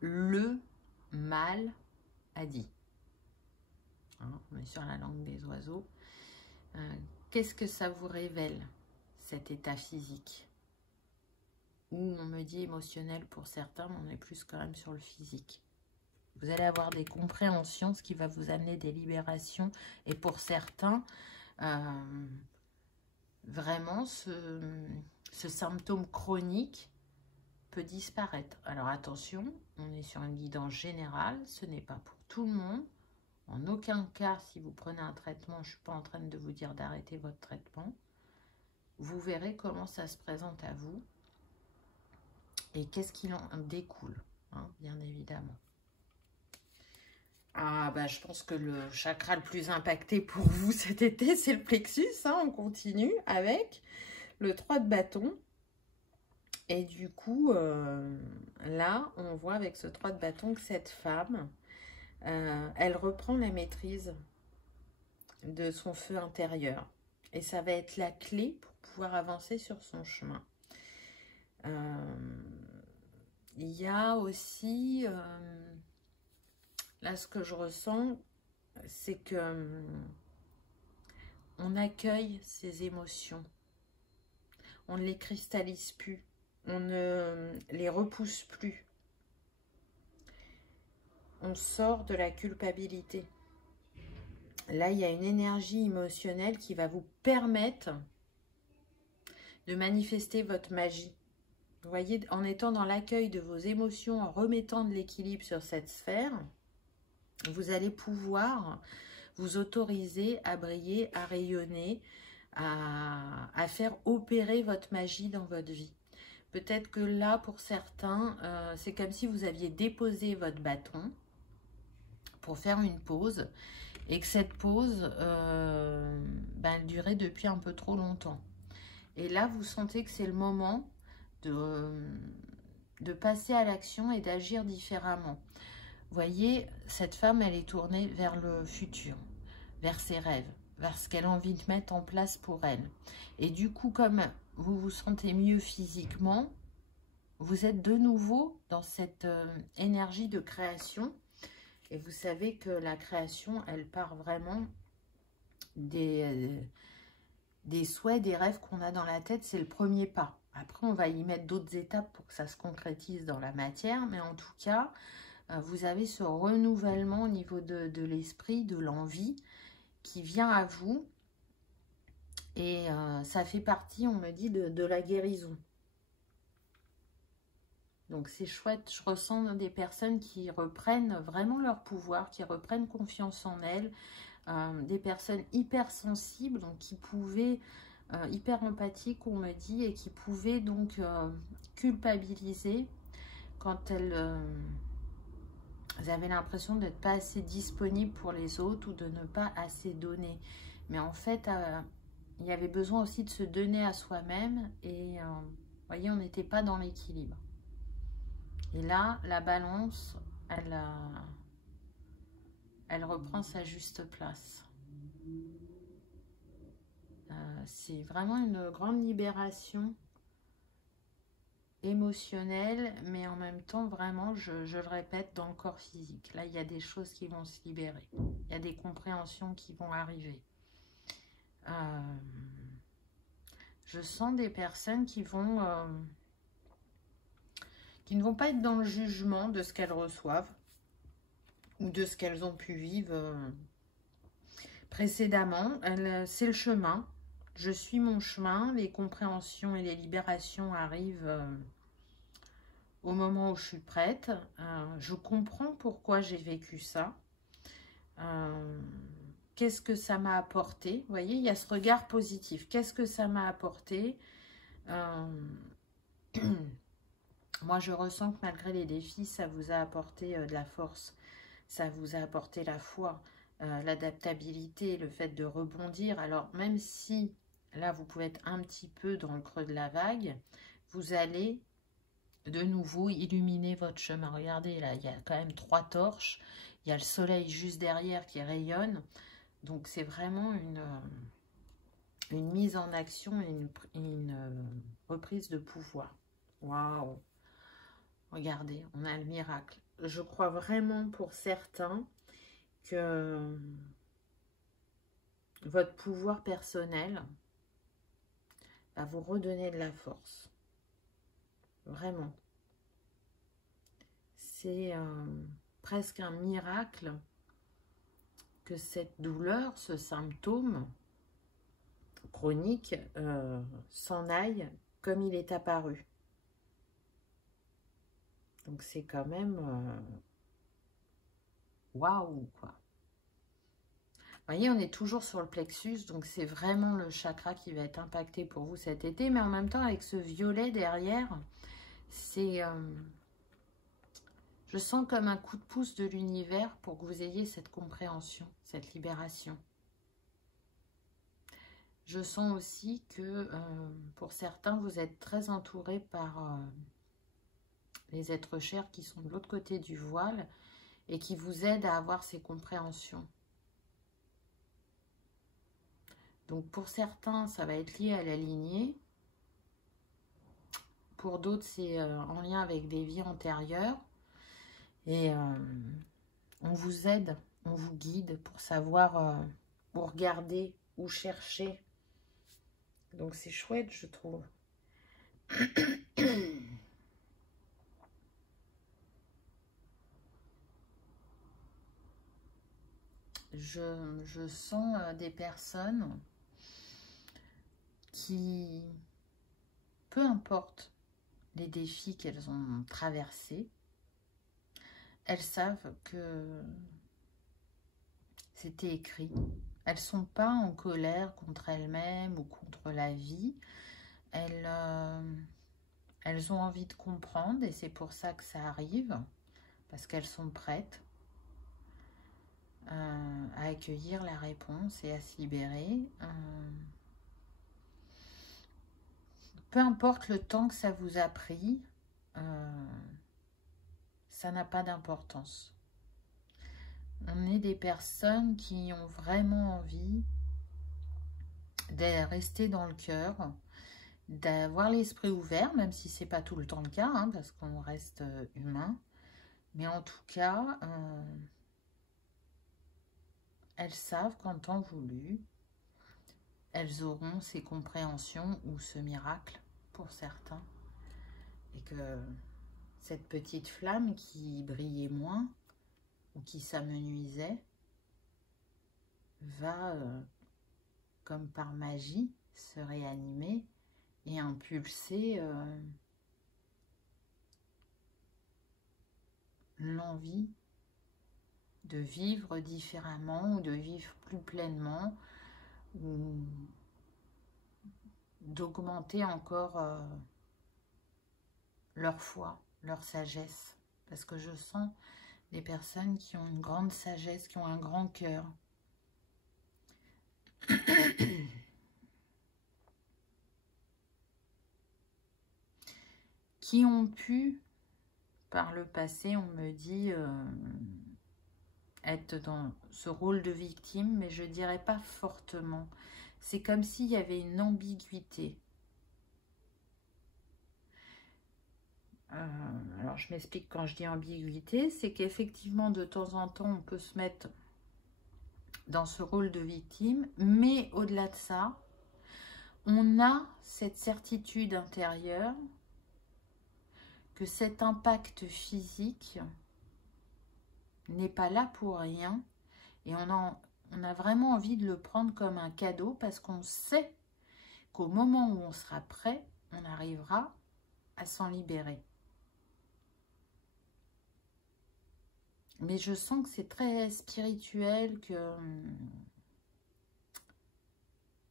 le mal a dit. Hein, on est sur la langue des oiseaux. Qu'est-ce que ça vous révèle, cet état physique? Ou on me dit émotionnel pour certains, mais on est plus quand même sur le physique. Vous allez avoir des compréhensions, ce qui va vous amener des libérations. Et pour certains, vraiment, ce symptôme chronique peut disparaître. Alors attention, on est sur une guidance générale, ce n'est pas pour tout le monde. En aucun cas, si vous prenez un traitement, je ne suis pas en train de vous dire d'arrêter votre traitement. Vous verrez comment ça se présente à vous et qu'est-ce qu'il en découle, hein, bien évidemment. Ah bah je pense que le chakra le plus impacté pour vous cet été, c'est le plexus. Hein, on continue avec le 3 de bâton. Et du coup, là, on voit avec ce 3 de bâton que cette femme, elle reprend la maîtrise de son feu intérieur. Et ça va être la clé pour pouvoir avancer sur son chemin. Il y a aussi, là ce que je ressens, c'est que on accueille ces émotions. On ne les cristallise plus. On ne les repousse plus. On sort de la culpabilité. Là, il y a une énergie émotionnelle qui va vous permettre de manifester votre magie. Vous voyez, en étant dans l'accueil de vos émotions, en remettant de l'équilibre sur cette sphère, vous allez pouvoir vous autoriser à briller, à rayonner, à faire opérer votre magie dans votre vie. Peut-être que là, pour certains, c'est comme si vous aviez déposé votre bâton pour faire une pause et que cette pause, elle durait depuis un peu trop longtemps. Et là, vous sentez que c'est le moment de passer à l'action et d'agir différemment. Vous voyez, cette femme, elle est tournée vers le futur, vers ses rêves, vers ce qu'elle a envie de mettre en place pour elle. Et du coup, comme vous vous sentez mieux physiquement, vous êtes de nouveau dans cette énergie de création. Et vous savez que la création, elle part vraiment des souhaits, des rêves qu'on a dans la tête. C'est le premier pas. Après, on va y mettre d'autres étapes pour que ça se concrétise dans la matière. Mais en tout cas, vous avez ce renouvellement au niveau de l'esprit, de l'envie qui vient à vous. Et ça fait partie, on me dit, de la guérison. Donc c'est chouette, je ressens des personnes qui reprennent vraiment leur pouvoir, qui reprennent confiance en elles, des personnes hyper sensibles, donc qui pouvaient, hyper empathiques on me dit, et qui pouvaient donc culpabiliser quand elles avaient l'impression d'être pas assez disponibles pour les autres ou de ne pas assez donner. Mais en fait, il y avait besoin aussi de se donner à soi-même et vous voyez, on n'était pas dans l'équilibre. Et là, la balance, elle reprend sa juste place. C'est vraiment une grande libération émotionnelle, mais en même temps, vraiment, je le répète, dans le corps physique. Là, il y a des choses qui vont se libérer. Il y a des compréhensions qui vont arriver. Je sens des personnes qui vont qui ne vont pas être dans le jugement de ce qu'elles reçoivent ou de ce qu'elles ont pu vivre précédemment. C'est le chemin. Je suis mon chemin. Les compréhensions et les libérations arrivent au moment où je suis prête. Je comprends pourquoi j'ai vécu ça. Qu'est-ce que ça m'a apporté? Vous voyez, il y a ce regard positif. Qu'est-ce que ça m'a apporté? Moi, je ressens que malgré les défis, ça vous a apporté de la force. Ça vous a apporté la foi, l'adaptabilité, le fait de rebondir. Alors, même si, là, vous pouvez être un petit peu dans le creux de la vague, vous allez de nouveau illuminer votre chemin. Regardez, là, il y a quand même 3 torches. Il y a le soleil juste derrière qui rayonne. Donc, c'est vraiment une mise en action et une reprise de pouvoir. Waouh! Regardez, on a le miracle. Je crois vraiment pour certains que votre pouvoir personnel va vous redonner de la force. Vraiment. C'est presque un miracle que cette douleur, ce symptôme chronique s'en aille comme il est apparu. Donc c'est quand même waouh quoi. Vous voyez, on est toujours sur le plexus, donc c'est vraiment le chakra qui va être impacté pour vous cet été, mais en même temps avec ce violet derrière, c'est je sens comme un coup de pouce de l'univers pour que vous ayez cette compréhension, cette libération. Je sens aussi que pour certains, vous êtes très entourés par les êtres chers qui sont de l'autre côté du voile et qui vous aident à avoir ces compréhensions. Donc pour certains, ça va être lié à la lignée. Pour d'autres, c'est en lien avec des vies antérieures. Et on vous aide, on vous guide pour savoir où regarder, où chercher. Donc c'est chouette, je trouve. Je sens des personnes qui, peu importe les défis qu'elles ont traversés, elles savent que c'était écrit. Elles ne sont pas en colère contre elles-mêmes ou contre la vie. Elles ont envie de comprendre et c'est pour ça que ça arrive, parce qu'elles sont prêtes à accueillir la réponse et à se libérer. Peu importe le temps que ça vous a pris, ça n'a pas d'importance. On est des personnes qui ont vraiment envie de rester dans le cœur, d'avoir l'esprit ouvert, même si c'est pas tout le temps le cas, hein, parce qu'on reste humain. Mais en tout cas, elles savent qu'en temps voulu, elles auront ces compréhensions ou ce miracle pour certains. Et que cette petite flamme qui brillait moins ou qui s'amenuisait va, comme par magie, se réanimer et impulser l'envie de vivre différemment ou de vivre plus pleinement ou d'augmenter encore leur foi, leur sagesse. Parce que je sens des personnes qui ont une grande sagesse, qui ont un grand cœur. Qui ont pu, par le passé, on me dit, être dans ce rôle de victime, mais je ne dirais pas fortement. C'est comme s'il y avait une ambiguïté. Alors, je m'explique quand je dis ambiguïté, c'est qu'effectivement, de temps en temps, on peut se mettre dans ce rôle de victime, mais au-delà de ça, on a cette certitude intérieure que cet impact physique n'est pas là pour rien. Et on a vraiment envie de le prendre comme un cadeau parce qu'on sait qu'au moment où on sera prêt, on arrivera à s'en libérer. Mais je sens que c'est très spirituel,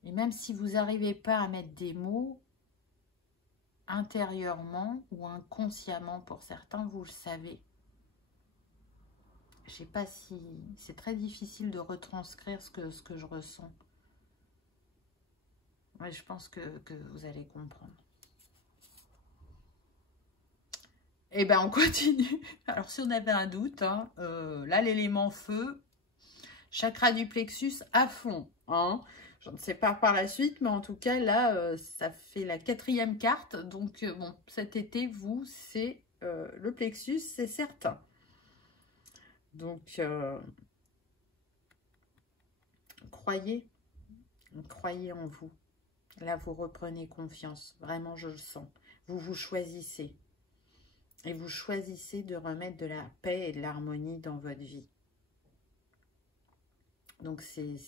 et même si vous n'arrivez pas à mettre des mots, intérieurement ou inconsciemment pour certains, vous le savez. Je sais pas si... C'est très difficile de retranscrire ce que je ressens. Ouais, je pense que vous allez comprendre. Eh bien, on continue. Alors, si on avait un doute, hein, là, l'élément feu, chakra du plexus à fond. Hein. Je ne sais pas par la suite, mais en tout cas, là, ça fait la 4e carte. Donc, bon, cet été, vous, c'est le plexus, c'est certain. Donc, croyez en vous. Là, vous reprenez confiance. Vraiment, je le sens. Vous vous choisissez. Et vous choisissez de remettre de la paix et de l'harmonie dans votre vie. Donc, c'est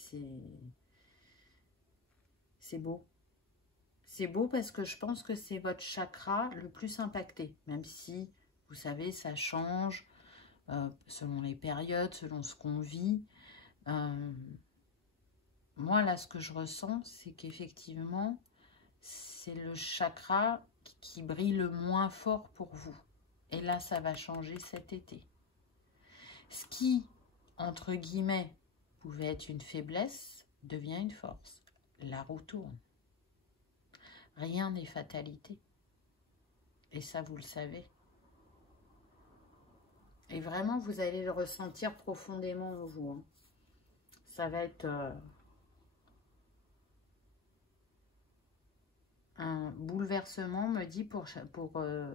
beau. C'est beau parce que je pense que c'est votre chakra le plus impacté. Même si, vous savez, ça change selon les périodes, selon ce qu'on vit. Moi, là, ce que je ressens, c'est qu'effectivement, c'est le chakra qui brille le moins fort pour vous. Et là, ça va changer cet été. Ce qui, entre guillemets, pouvait être une faiblesse, devient une force. La roue tourne. Rien n'est fatalité. Et ça, vous le savez. Et vraiment, vous allez le ressentir profondément en vous. Hein. Ça va être un bouleversement, me dit pour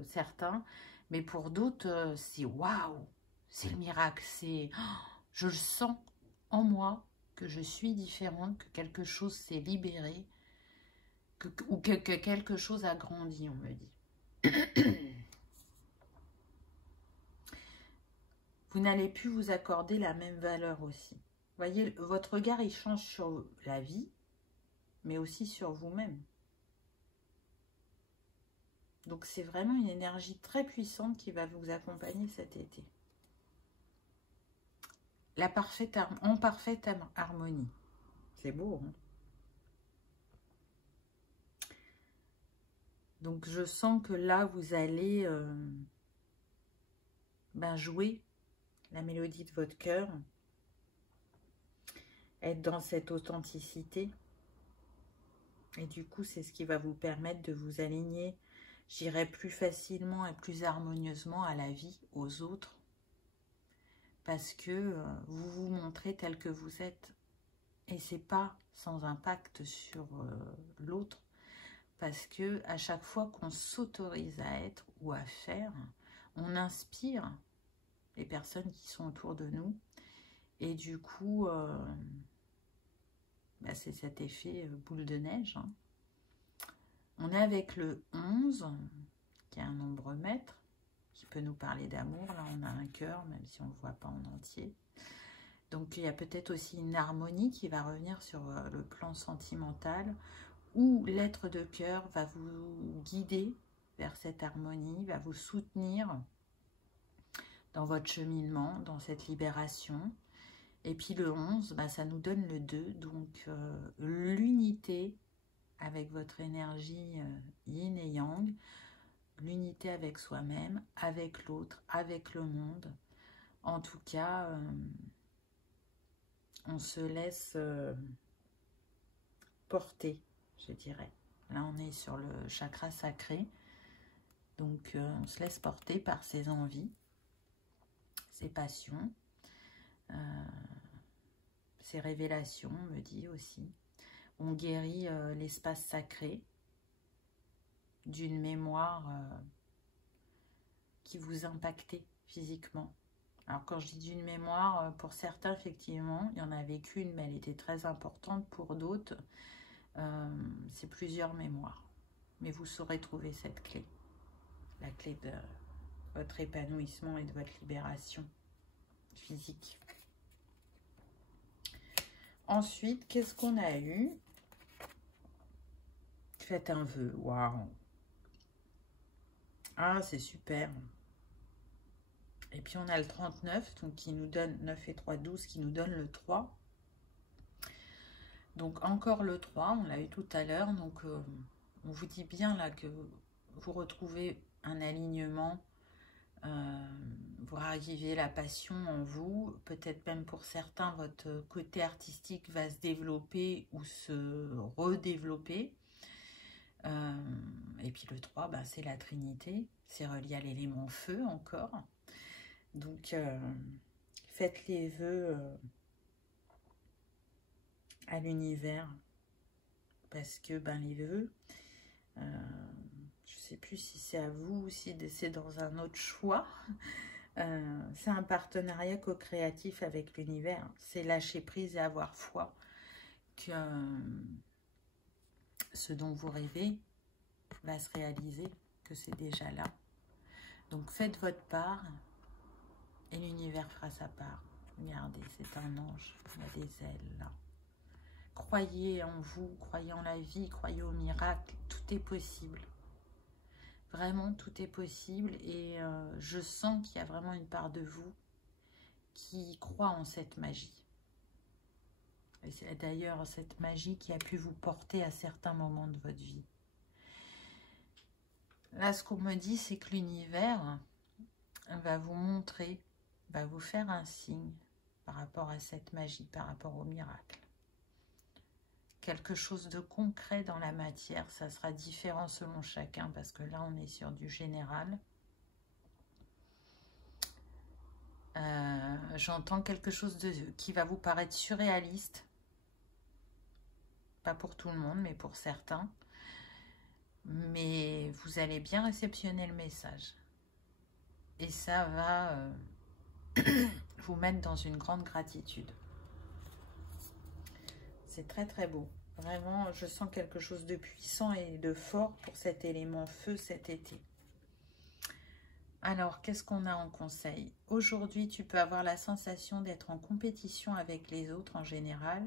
certains. Mais pour d'autres, c'est waouh, c'est le miracle. Je le sens en moi que je suis différente, que quelque chose s'est libéré, ou que quelque chose a grandi, on me dit. Vous n'allez plus vous accorder la même valeur aussi. Vous voyez, votre regard, il change sur la vie, mais aussi sur vous-même. Donc, c'est vraiment une énergie très puissante qui va vous accompagner cet été. En parfaite harmonie. C'est beau, hein? Donc, je sens que là, vous allez jouer la mélodie de votre cœur, être dans cette authenticité. Et du coup, c'est ce qui va vous permettre de vous aligner, j'irai plus facilement et plus harmonieusement à la vie, aux autres. Parce que vous vous montrez tel que vous êtes. Et c'est pas sans impact sur l'autre. Parce que à chaque fois qu'on s'autorise à être ou à faire, on inspire les personnes qui sont autour de nous. Et du coup, c'est cet effet boule de neige. Hein. On est avec le 11, qui est un nombre maître, qui peut nous parler d'amour. Là, on a un cœur, même si on ne le voit pas en entier. Donc, il y a peut-être aussi une harmonie qui va revenir sur le plan sentimental, où l'être de cœur va vous guider vers cette harmonie, va vous soutenir dans votre cheminement, dans cette libération. Et puis le 11, ça nous donne le 2, donc l'unité avec votre énergie yin et yang, l'unité avec soi-même, avec l'autre, avec le monde. En tout cas, on se laisse porter, je dirais. Là, on est sur le chakra sacré. Donc, on se laisse porter par ses envies, ses passions, ses révélations, on me dit aussi. On guérit l'espace sacré d'une mémoire qui vous impactait physiquement. Alors, quand je dis d'une mémoire, pour certains, effectivement, il y en avait qu'une, mais elle était très importante. Pour d'autres, c'est plusieurs mémoires. Mais vous saurez trouver cette clé, la clé votre épanouissement et de votre libération physique. Ensuite, qu'est-ce qu'on a eu? Faites un vœu. Waouh! Ah, c'est super. Et puis, on a le 39, donc qui nous donne 9 et 3, 12, qui nous donne le 3. Donc, encore le 3, on l'a eu tout à l'heure. Donc, on vous dit bien là que vous retrouvez un alignement, vous ravivez la passion en vous. Peut-être même pour certains, votre côté artistique va se développer ou se redévelopper. Et puis le 3, bah, c'est la Trinité. C'est relié à l'élément feu encore. Donc, faites les vœux à l'univers. Parce que ben, les vœux, je ne sais plus si c'est à vous ou si c'est dans un autre choix. C'est un partenariat co-créatif avec l'univers. C'est lâcher prise et avoir foi que ce dont vous rêvez va se réaliser, que c'est déjà là. Donc faites votre part et l'univers fera sa part. Regardez, c'est un ange, il a des ailes là. Croyez en vous, croyez en la vie, croyez au miracle, tout est possible. Vraiment, tout est possible et je sens qu'il y a vraiment une part de vous qui croit en cette magie. Et c'est d'ailleurs cette magie qui a pu vous porter à certains moments de votre vie. Là, ce qu'on me dit, c'est que l'univers va vous montrer, va vous faire un signe par rapport à cette magie, par rapport au miracle. Quelque chose de concret dans la matière, ça sera différent selon chacun, parce que là, on est sur du général. J'entends quelque chose qui va vous paraître surréaliste. Pas pour tout le monde, mais pour certains. Mais vous allez bien réceptionner le message. Et ça va vous mettre dans une grande gratitude. C'est très très beau. Vraiment, je sens quelque chose de puissant et de fort pour cet élément feu cet été. Alors, qu'est-ce qu'on a en conseil? Aujourd'hui, tu peux avoir la sensation d'être en compétition avec les autres en général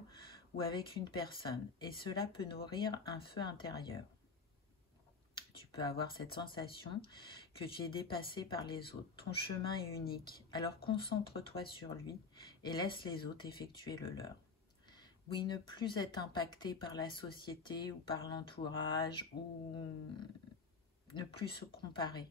ou avec une personne. Et cela peut nourrir un feu intérieur. Tu peux avoir cette sensation que tu es dépassé par les autres. Ton chemin est unique. Alors, concentre-toi sur lui et laisse les autres effectuer le leur. Oui, ne plus être impacté par la société ou par l'entourage ou ne plus se comparer.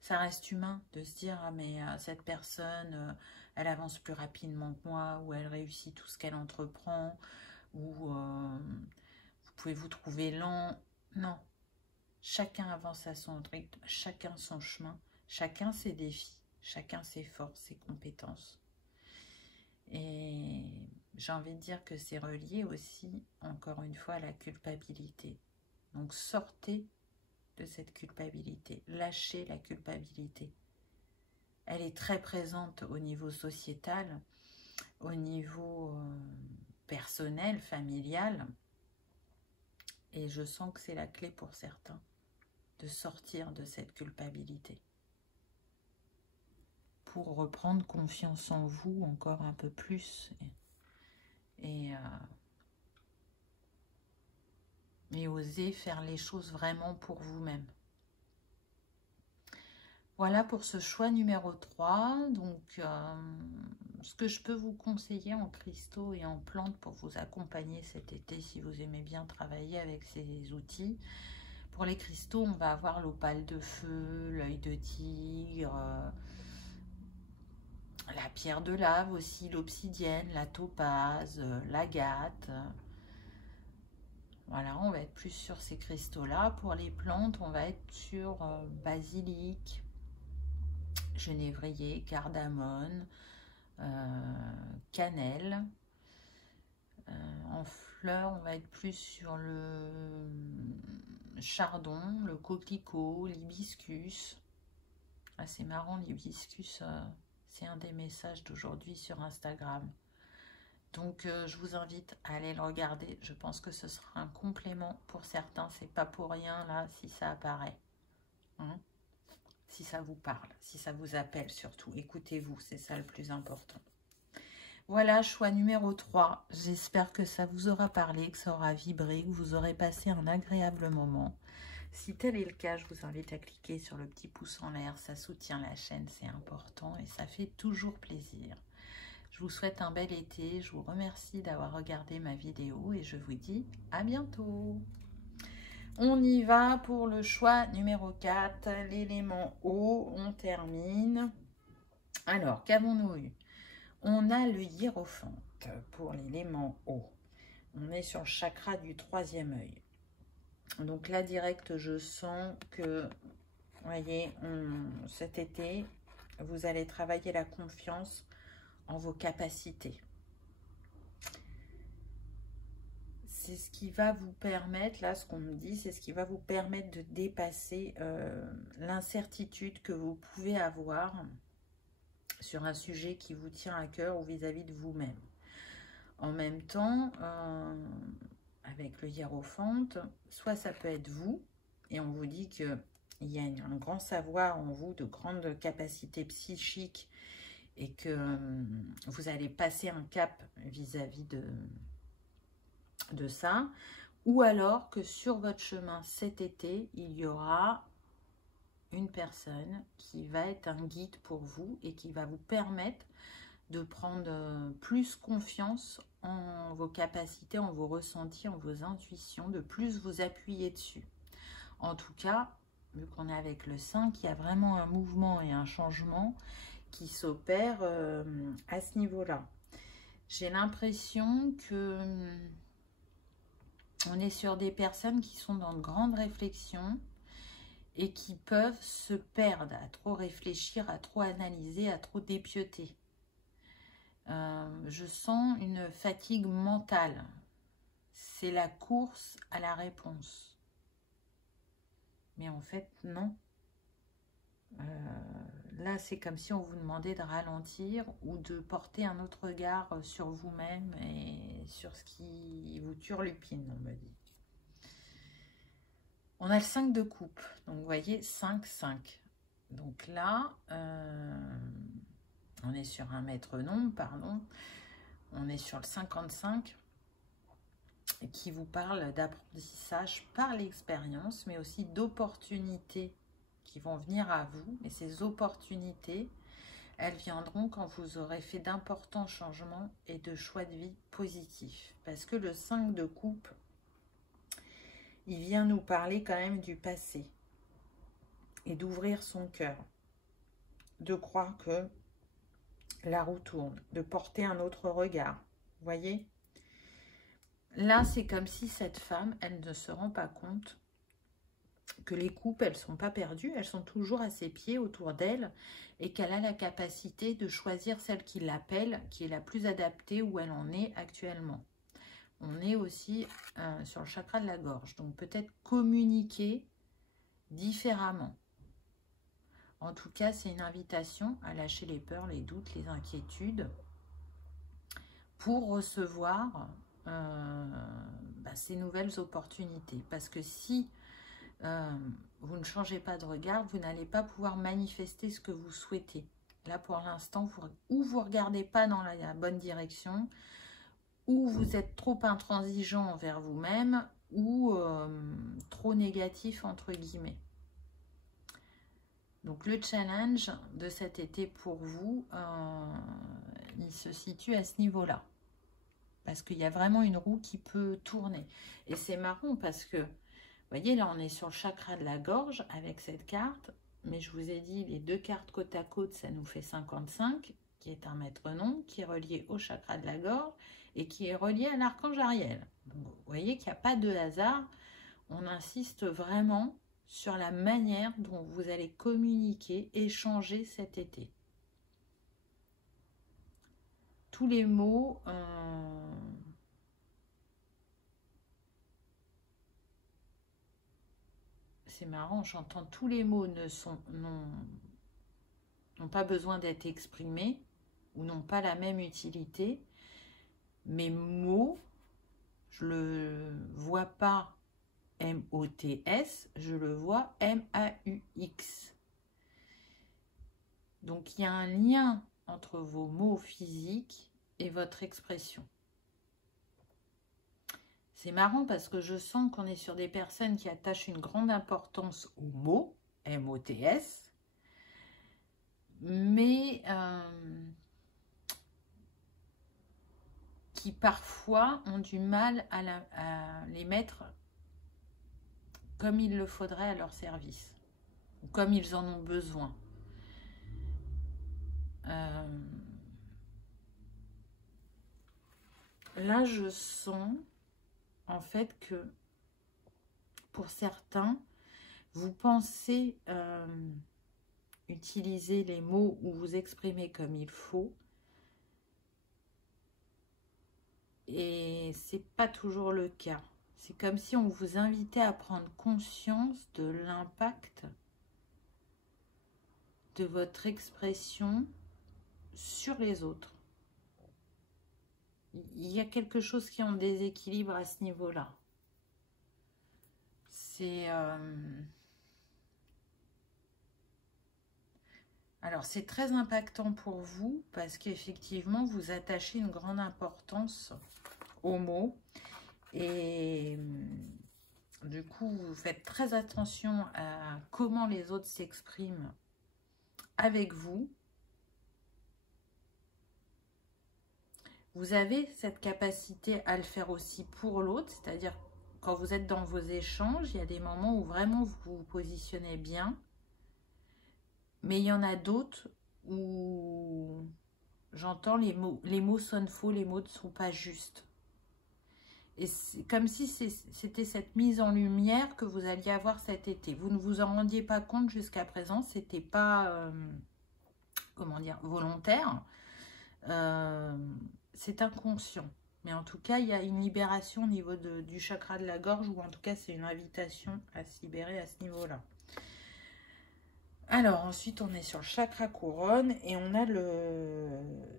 Ça reste humain de se dire, ah mais cette personne, elle avance plus rapidement que moi, ou elle réussit tout ce qu'elle entreprend, ou vous pouvez vous trouver lent. Non, chacun avance à son rythme, chacun son chemin, chacun ses défis, chacun ses forces, ses compétences. Et j'ai envie de dire que c'est relié aussi, encore une fois, à la culpabilité. Donc sortez de cette culpabilité, lâchez la culpabilité. Elle est très présente au niveau sociétal, au niveau personnel, familial. Et je sens que c'est la clé pour certains, de sortir de cette culpabilité. Pour reprendre confiance en vous encore un peu plus. Et oser faire les choses vraiment pour vous-même. Voilà pour ce choix numéro 3. Donc, ce que je peux vous conseiller en cristaux et en plantes pour vous accompagner cet été, si vous aimez bien travailler avec ces outils. Pour les cristaux, on va avoir l'opale de feu, l'œil de tigre, la pierre de lave aussi, l'obsidienne, la topaze, l'agate. Voilà, on va être plus sur ces cristaux-là. Pour les plantes, on va être sur basilic, genévrier, cardamone, cannelle. En fleurs, on va être plus sur le chardon, le coquelicot, l'hibiscus. Ah, c'est marrant, l'hibiscus, c'est un des messages d'aujourd'hui sur Instagram. Donc, je vous invite à aller le regarder. Je pense que ce sera un complément pour certains. C'est pas pour rien, là, si ça apparaît. Hein? si ça vous parle, si ça vous appelle surtout. Écoutez-vous, c'est ça le plus important. Voilà, choix numéro 3. J'espère que ça vous aura parlé, que ça aura vibré, que vous aurez passé un agréable moment. Si tel est le cas, je vous invite à cliquer sur le petit pouce en l'air. Ça soutient la chaîne, c'est important et ça fait toujours plaisir. Je vous souhaite un bel été. Je vous remercie d'avoir regardé ma vidéo et je vous dis à bientôt. On y va pour le choix numéro 4, l'élément eau. On termine. Alors, qu'avons-nous eu? On a le hiérophante pour l'élément eau. On est sur le chakra du 3e œil. Donc là, direct, je sens que, vous voyez, cet été, vous allez travailler la confiance en vos capacités. C'est ce qui va vous permettre, là, ce qu'on me dit, c'est ce qui va vous permettre de dépasser l'incertitude que vous pouvez avoir sur un sujet qui vous tient à cœur ou vis-à-vis de vous-même. En même temps, avec le hiérophante, soit ça peut être vous, et on vous dit qu'il y a un grand savoir en vous, de grandes capacités psychiques, et que vous allez passer un cap vis-à-vis de ça, ou alors que sur votre chemin cet été, il y aura une personne qui va être un guide pour vous et qui va vous permettre de prendre plus confiance en vos capacités, en vos ressentis, en vos intuitions, de plus vous appuyer dessus. En tout cas, vu qu'on est avec le 5, il y a vraiment un mouvement et un changement qui s'opère à ce niveau-là. J'ai l'impression que on est sur des personnes qui sont dans de grandes réflexions et qui peuvent se perdre à trop réfléchir, à trop analyser, à trop dépioter. Je sens une fatigue mentale. C'est la course à la réponse. Mais en fait, non. Là, c'est comme si on vous demandait de ralentir ou de porter un autre regard sur vous-même et sur ce qui vous turlupine, on me dit. On a le 5 de coupe. Donc, vous voyez, 5, 5. Donc là, on est sur un maître-nombre, pardon. On est sur le 55 qui vous parle d'apprentissage par l'expérience, mais aussi d'opportunités qui vont venir à vous. Et ces opportunités, elles viendront quand vous aurez fait d'importants changements et de choix de vie positifs. Parce que le 5 de coupe, il vient nous parler quand même du passé et d'ouvrir son cœur, de croire que la roue tourne, de porter un autre regard. Vous voyez? Là, c'est comme si cette femme, elle ne se rend pas compte que les coupes, elles ne sont pas perdues, elles sont toujours à ses pieds, autour d'elle, et qu'elle a la capacité de choisir celle qui l'appelle, qui est la plus adaptée où elle en est actuellement. On est aussi sur le chakra de la gorge, donc peut-être communiquer différemment. En tout cas, c'est une invitation à lâcher les peurs, les doutes, les inquiétudes pour recevoir ces nouvelles opportunités. Parce que si vous ne changez pas de regard, vous n'allez pas pouvoir manifester ce que vous souhaitez. Là, pour l'instant, ou vous ne regardez pas dans la bonne direction, ou vous êtes trop intransigeant envers vous-même, ou trop négatif, entre guillemets. Donc, le challenge de cet été pour vous, il se situe à ce niveau-là. Parce qu'il y a vraiment une roue qui peut tourner. Et c'est marrant parce que, vous voyez, là, on est sur le chakra de la gorge avec cette carte. Mais je vous ai dit, les deux cartes côte à côte, ça nous fait 55, qui est un maître-nom, qui est relié au chakra de la gorge et qui est relié à l'archange Ariel. Donc, vous voyez qu'il n'y a pas de hasard. On insiste vraiment sur la manière dont vous allez communiquer, échanger cet été. Tous les mots... c'est marrant, j'entends tous les mots n'ont pas besoin d'être exprimés ou n'ont pas la même utilité. Mes mots, je le vois pas M-O-T-S, je le vois M-A-U-X. Donc, il y a un lien entre vos mots physiques et votre expression. C'est marrant parce que je sens qu'on est sur des personnes qui attachent une grande importance aux mots, M-O-T-S, mais qui parfois ont du mal à les mettre comme il le faudrait à leur service, ou comme ils en ont besoin. Là, je sens en fait que pour certains, vous pensez utiliser les mots ou vous exprimer comme il faut, et c'est pas toujours le cas. C'est comme si on vous invitait à prendre conscience de l'impact de votre expression sur les autres. Il y a quelque chose qui est en déséquilibre à ce niveau-là. C'est... Alors, c'est très impactant pour vous parce qu'effectivement, vous attachez une grande importance aux mots. Et du coup, vous faites très attention à comment les autres s'expriment avec vous. Vous avez cette capacité à le faire aussi pour l'autre, c'est-à-dire quand vous êtes dans vos échanges, il y a des moments où vraiment vous vous positionnez bien. Mais il y en a d'autres où j'entends les mots sonnent faux, les mots ne sont pas justes. Et c'est comme si c'était cette mise en lumière que vous alliez avoir cet été. Vous ne vous en rendiez pas compte jusqu'à présent, c'était pas, comment dire, volontaire. C'est inconscient. Mais en tout cas, il y a une libération au niveau du chakra de la gorge, ou en tout cas, c'est une invitation à se libérer à ce niveau-là. Alors, ensuite, on est sur le chakra couronne et on a le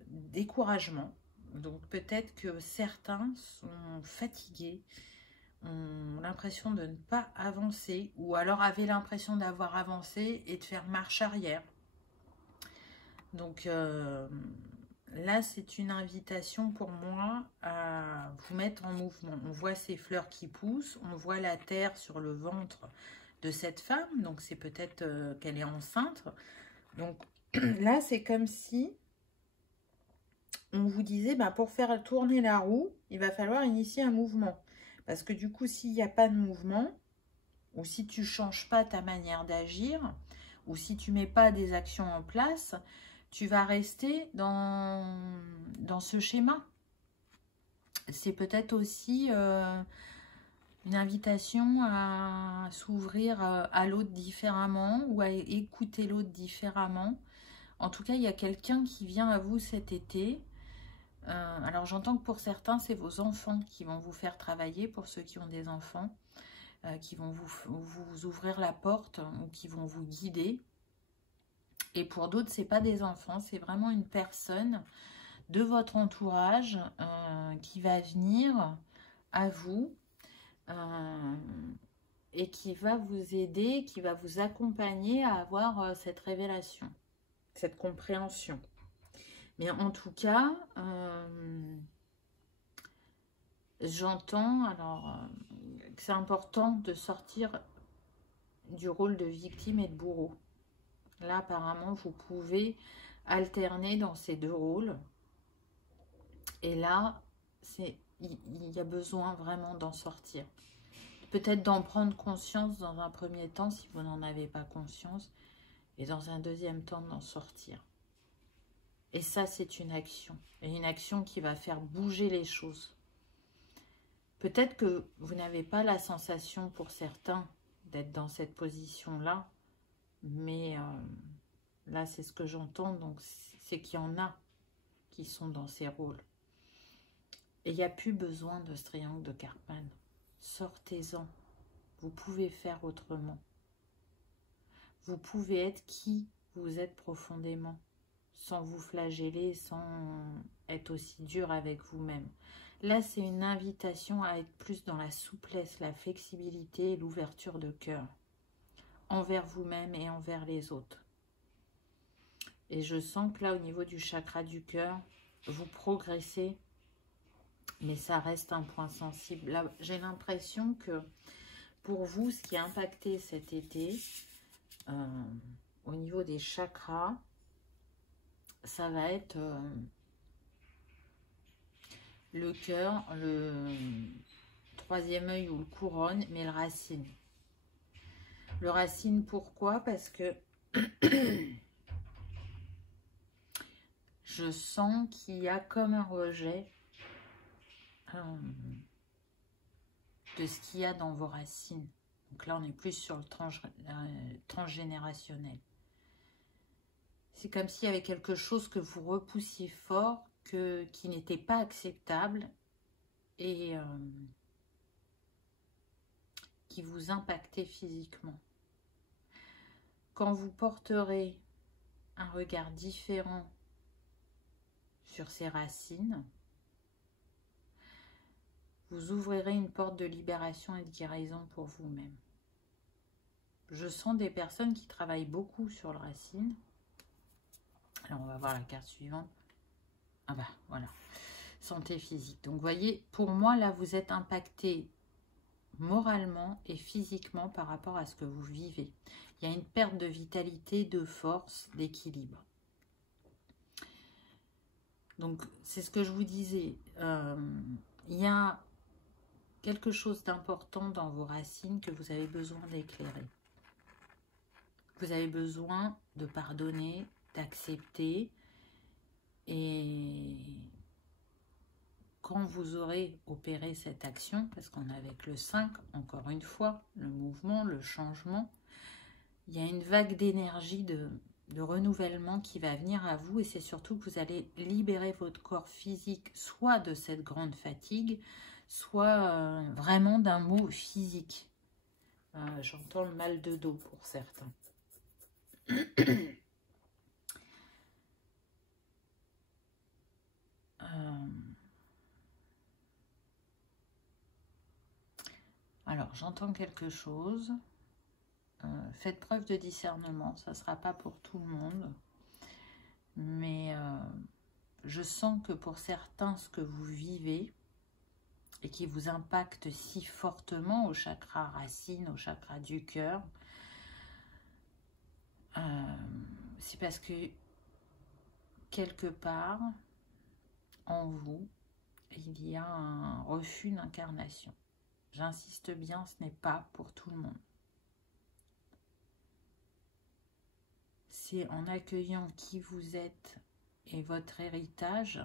découragement. Donc, peut-être que certains sont fatigués, ont l'impression de ne pas avancer, ou alors avaient l'impression d'avoir avancé et de faire marche arrière. Donc, là, c'est une invitation pour moi à vous mettre en mouvement. On voit ces fleurs qui poussent, on voit la terre sur le ventre de cette femme, donc c'est peut-être qu'elle est enceinte. Donc là, c'est comme si on vous disait, bah, pour faire tourner la roue, il va falloir initier un mouvement. Parce que du coup, s'il n'y a pas de mouvement, ou si tu ne changes pas ta manière d'agir, ou si tu ne mets pas des actions en place, tu vas rester dans ce schéma. C'est peut-être aussi... une invitation à s'ouvrir à l'autre différemment ou à écouter l'autre différemment. En tout cas, il y a quelqu'un qui vient à vous cet été. Alors, j'entends que pour certains, c'est vos enfants qui vont vous faire travailler, pour ceux qui ont des enfants, qui vont vous ouvrir la porte ou qui vont vous guider. Et pour d'autres, ce n'est pas des enfants, c'est vraiment une personne de votre entourage qui va venir à vous et qui va vous aider, qui va vous accompagner à avoir cette révélation, cette compréhension. Mais en tout cas, j'entends alors que c'est important de sortir du rôle de victime et de bourreau. Là, apparemment, vous pouvez alterner dans ces deux rôles. Et là, il y a besoin vraiment d'en sortir. Peut-être d'en prendre conscience dans un premier temps si vous n'en avez pas conscience. Et dans un deuxième temps d'en sortir. Et ça, c'est une action. Et une action qui va faire bouger les choses. Peut-être que vous n'avez pas la sensation pour certains d'être dans cette position-là. Mais là, c'est ce que j'entends. Donc, c'est qu'il y en a qui sont dans ces rôles. Et il n'y a plus besoin de ce triangle de Karpman. Sortez-en. Vous pouvez faire autrement. Vous pouvez être qui vous êtes profondément, sans vous flageller, sans être aussi dur avec vous-même. Là, c'est une invitation à être plus dans la souplesse, la flexibilité et l'ouverture de cœur, envers vous-même et envers les autres. Et je sens que là, au niveau du chakra du cœur, vous progressez, mais ça reste un point sensible. Là, j'ai l'impression que pour vous, ce qui a impacté cet été, au niveau des chakras, ça va être le cœur, le troisième œil ou le couronne, mais le racine. Le racine, pourquoi? Parce que je sens qu'il y a comme un rejet de ce qu'il y a dans vos racines. Donc là, on est plus sur le transgénérationnel. C'est comme s'il y avait quelque chose que vous repoussiez fort, qui n'était pas acceptable et qui vous impactait physiquement. Quand vous porterez un regard différent sur ces racines, vous ouvrirez une porte de libération et de guérison pour vous-même. Je sens des personnes qui travaillent beaucoup sur le racine. Alors, on va voir la carte suivante. Ah bah, voilà. Santé physique. Donc, vous voyez, pour moi, là, vous êtes impacté moralement et physiquement par rapport à ce que vous vivez. Il y a une perte de vitalité, de force, d'équilibre. Donc, c'est ce que je vous disais. Il y a quelque chose d'important dans vos racines que vous avez besoin d'éclairer. Vous avez besoin de pardonner, d'accepter. Et quand vous aurez opéré cette action, parce qu'on est avec le 5, encore une fois, le mouvement, le changement, il y a une vague d'énergie, de renouvellement qui va venir à vous. Et c'est surtout que vous allez libérer votre corps physique, soit de cette grande fatigue, soit vraiment d'un mot physique. J'entends le mal de dos pour certains. Alors, j'entends quelque chose. Faites preuve de discernement. Ça ne sera pas pour tout le monde. Mais je sens que pour certains, ce que vous vivez et qui vous impacte si fortement au chakra racine, au chakra du cœur, c'est parce que quelque part en vous, il y a un refus d'incarnation. J'insiste bien, ce n'est pas pour tout le monde. C'est en accueillant qui vous êtes et votre héritage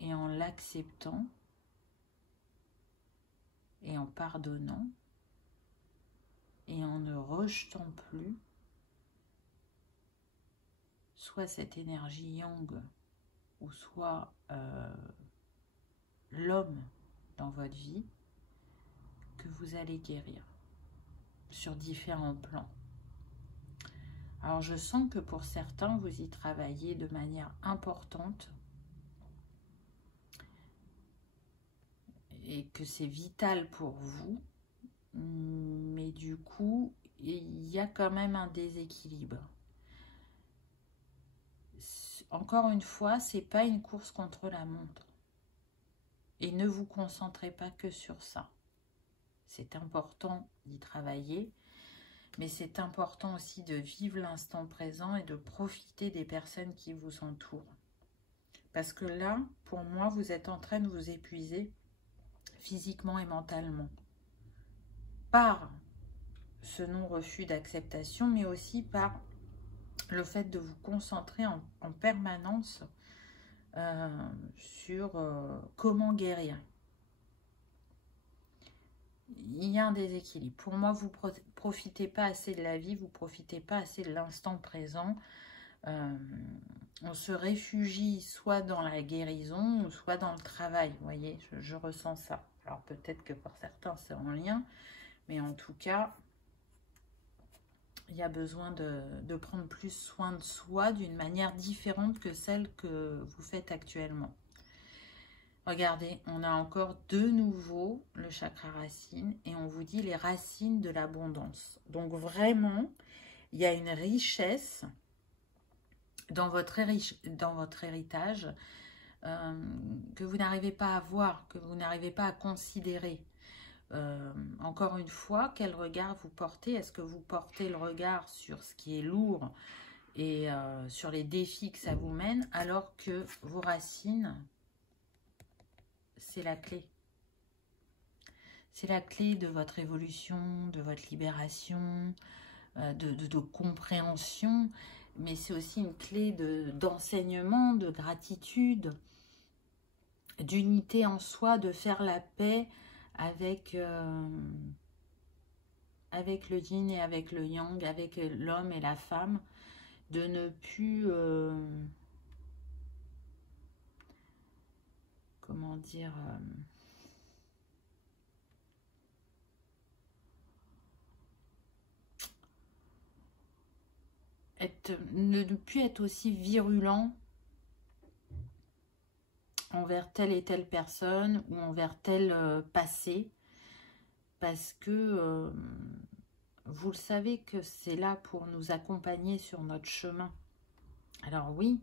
et en l'acceptant et en pardonnant et en ne rejetant plus soit cette énergie yang ou soit l'homme dans votre vie, que vous allez guérir sur différents plans. Alors je sens que pour certains, vous y travaillez de manière importante et que c'est vital pour vous, mais du coup, il y a quand même un déséquilibre. Encore une fois, c'est pas une course contre la montre. Et ne vous concentrez pas que sur ça. C'est important d'y travailler, mais c'est important aussi de vivre l'instant présent et de profiter des personnes qui vous entourent. Parce que là, pour moi, vous êtes en train de vous épuiser physiquement et mentalement. Par ce non-refus d'acceptation, mais aussi par le fait de vous concentrer en permanence sur comment guérir. Il y a un déséquilibre. Pour moi, vous ne profitez pas assez de la vie, vous ne profitez pas assez de l'instant présent. On se réfugie soit dans la guérison, ou soit dans le travail. Vous voyez, je ressens ça. Alors peut-être que pour certains, c'est en lien, mais en tout cas, il y a besoin de prendre plus soin de soi d'une manière différente que celle que vous faites actuellement. Regardez, on a encore de nouveau le chakra racine et on vous dit les racines de l'abondance. Donc vraiment, il y a une richesse dans votre héritage que vous n'arrivez pas à voir, que vous n'arrivez pas à considérer. Encore une fois, quel regard vous portez? Est-ce que vous portez le regard sur ce qui est lourd et sur les défis que ça vous mène, alors que vos racines, c'est la clé. C'est la clé de votre évolution, de votre libération, de compréhension, mais c'est aussi une clé d'enseignement, de gratitude, d'unité en soi, de faire la paix avec, avec le yin et avec le yang, avec l'homme et la femme, de ne plus, comment dire, ne plus être aussi virulent envers telle et telle personne ou envers tel passé, parce que vous le savez que c'est là pour nous accompagner sur notre chemin. Alors oui,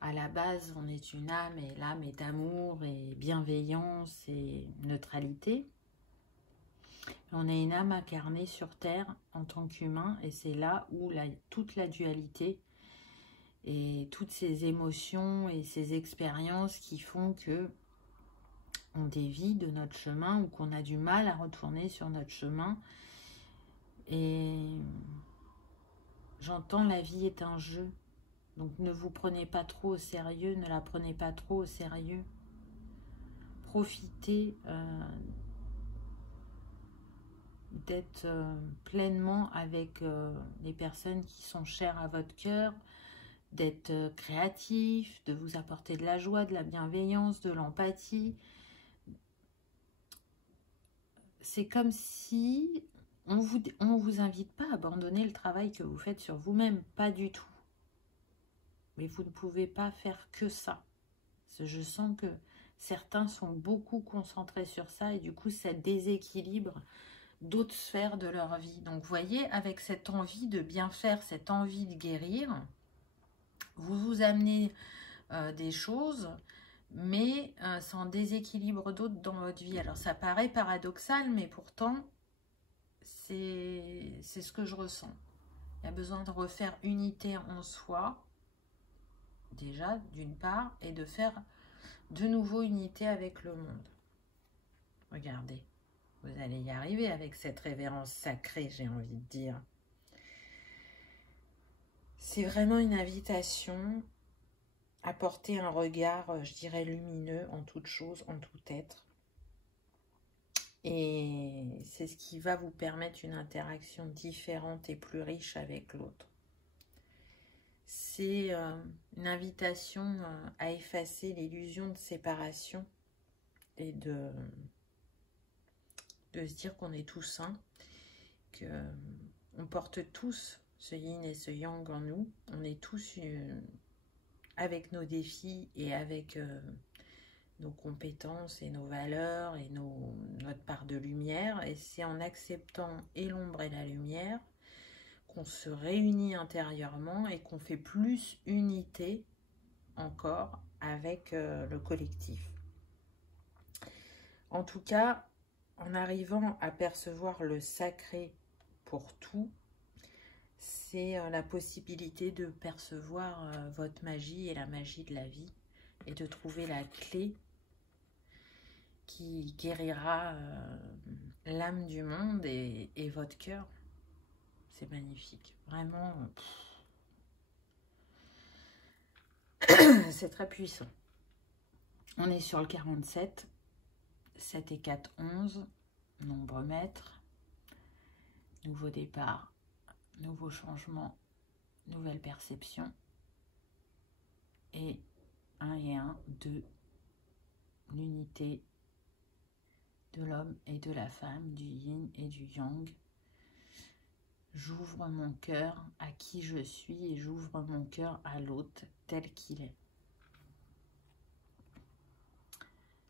à la base, on est une âme et l'âme est amour et bienveillance et neutralité. On est une âme incarnée sur Terre en tant qu'humain et c'est là où toute la dualité et toutes ces émotions et ces expériences qui font que on dévie de notre chemin ou qu'on a du mal à retourner sur notre chemin. Et j'entends, la vie est un jeu. Donc ne vous prenez pas trop au sérieux, ne la prenez pas trop au sérieux. Profitez d'être pleinement avec les personnes qui sont chères à votre cœur, d'être créatif, de vous apporter de la joie, de la bienveillance, de l'empathie. C'est comme si on vous invite pas à abandonner le travail que vous faites sur vous-même, pas du tout. Mais vous ne pouvez pas faire que ça. Je sens que certains sont beaucoup concentrés sur ça et du coup ça déséquilibre d'autres sphères de leur vie. Donc vous voyez, avec cette envie de bien faire, cette envie de guérir, vous vous amenez des choses, mais ça en déséquilibre d'autres dans votre vie. Alors ça paraît paradoxal, mais pourtant c'est ce que je ressens. Il y a besoin de refaire unité en soi, déjà d'une part, et de faire de nouveau unité avec le monde. Regardez, vous allez y arriver avec cette révérence sacrée, j'ai envie de dire. C'est vraiment une invitation à porter un regard, je dirais, lumineux en toute chose, en tout être. Et c'est ce qui va vous permettre une interaction différente et plus riche avec l'autre. C'est une invitation à effacer l'illusion de séparation et de se dire qu'on est tous un, qu'on porte tous ce yin et ce yang en nous. On est tous avec nos défis et avec nos compétences et nos valeurs et notre part de lumière. Et c'est en acceptant et l'ombre et la lumière qu'on se réunit intérieurement et qu'on fait plus unité encore avec le collectif. En tout cas, en arrivant à percevoir le sacré pour tout, c'est la possibilité de percevoir votre magie et la magie de la vie et de trouver la clé qui guérira l'âme du monde et votre cœur. C'est magnifique, vraiment. C'est très puissant. On est sur le 47, 7 et 4, 11, nombre maître, nouveau départ, nouveau changement, nouvelle perception, et 1 et 1, 2, l'unité de l'homme et de la femme, du yin et du yang. J'ouvre mon cœur à qui je suis et j'ouvre mon cœur à l'autre tel qu'il est.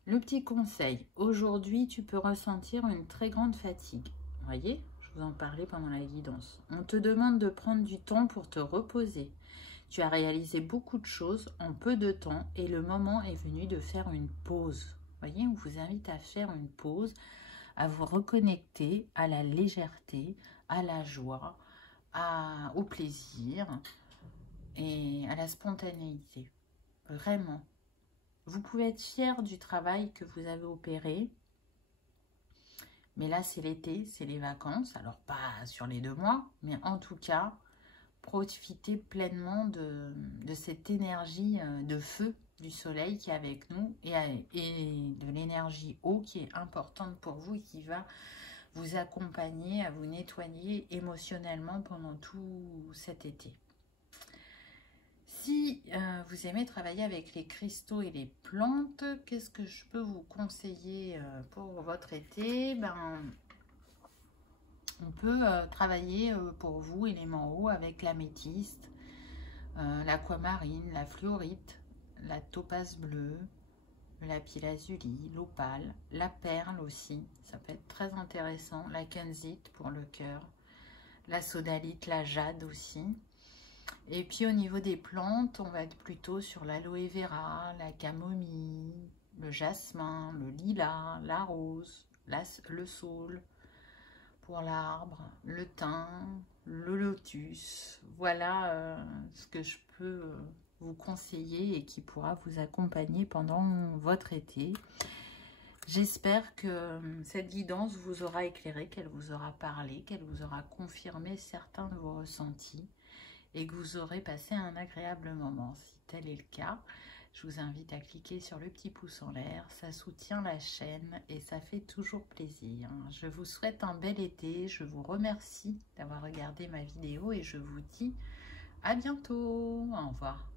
Le petit conseil, aujourd'hui tu peux ressentir une très grande fatigue. Vous voyez, je vous en parlais pendant la guidance. On te demande de prendre du temps pour te reposer. Tu as réalisé beaucoup de choses en peu de temps et le moment est venu de faire une pause. Vous voyez, on vous invite à faire une pause, à vous reconnecter à la légèreté, à la joie, au plaisir et à la spontanéité. Vraiment. Vous pouvez être fier du travail que vous avez opéré. Mais là, c'est l'été, c'est les vacances. Alors, pas sur les 2 mois, mais en tout cas, profitez pleinement de cette énergie de feu du soleil qui est avec nous et de l'énergie eau qui est importante pour vous et qui va vous accompagner à vous nettoyer émotionnellement pendant tout cet été. Si vous aimez travailler avec les cristaux et les plantes, qu'est-ce que je peux vous conseiller pour votre été? On peut travailler pour vous, élément eau, avec l'améthyste, l'aquamarine, la fluorite, la topaze bleue, le lapis-lazuli, l'opale, la perle aussi, ça peut être très intéressant, la kenzite pour le cœur, la sodalite, la jade aussi. Et puis au niveau des plantes, on va être plutôt sur l'aloe vera, la camomille, le jasmin, le lilas, la rose, le saule pour l'arbre, le thym, le lotus. Voilà ce que je peux vous conseiller et qui pourra vous accompagner pendant votre été. J'espère que cette guidance vous aura éclairé, qu'elle vous aura parlé, qu'elle vous aura confirmé certains de vos ressentis et que vous aurez passé un agréable moment. Si tel est le cas, je vous invite à cliquer sur le petit pouce en l'air, ça soutient la chaîne et ça fait toujours plaisir. Je vous souhaite un bel été, je vous remercie d'avoir regardé ma vidéo et je vous dis à bientôt, au revoir.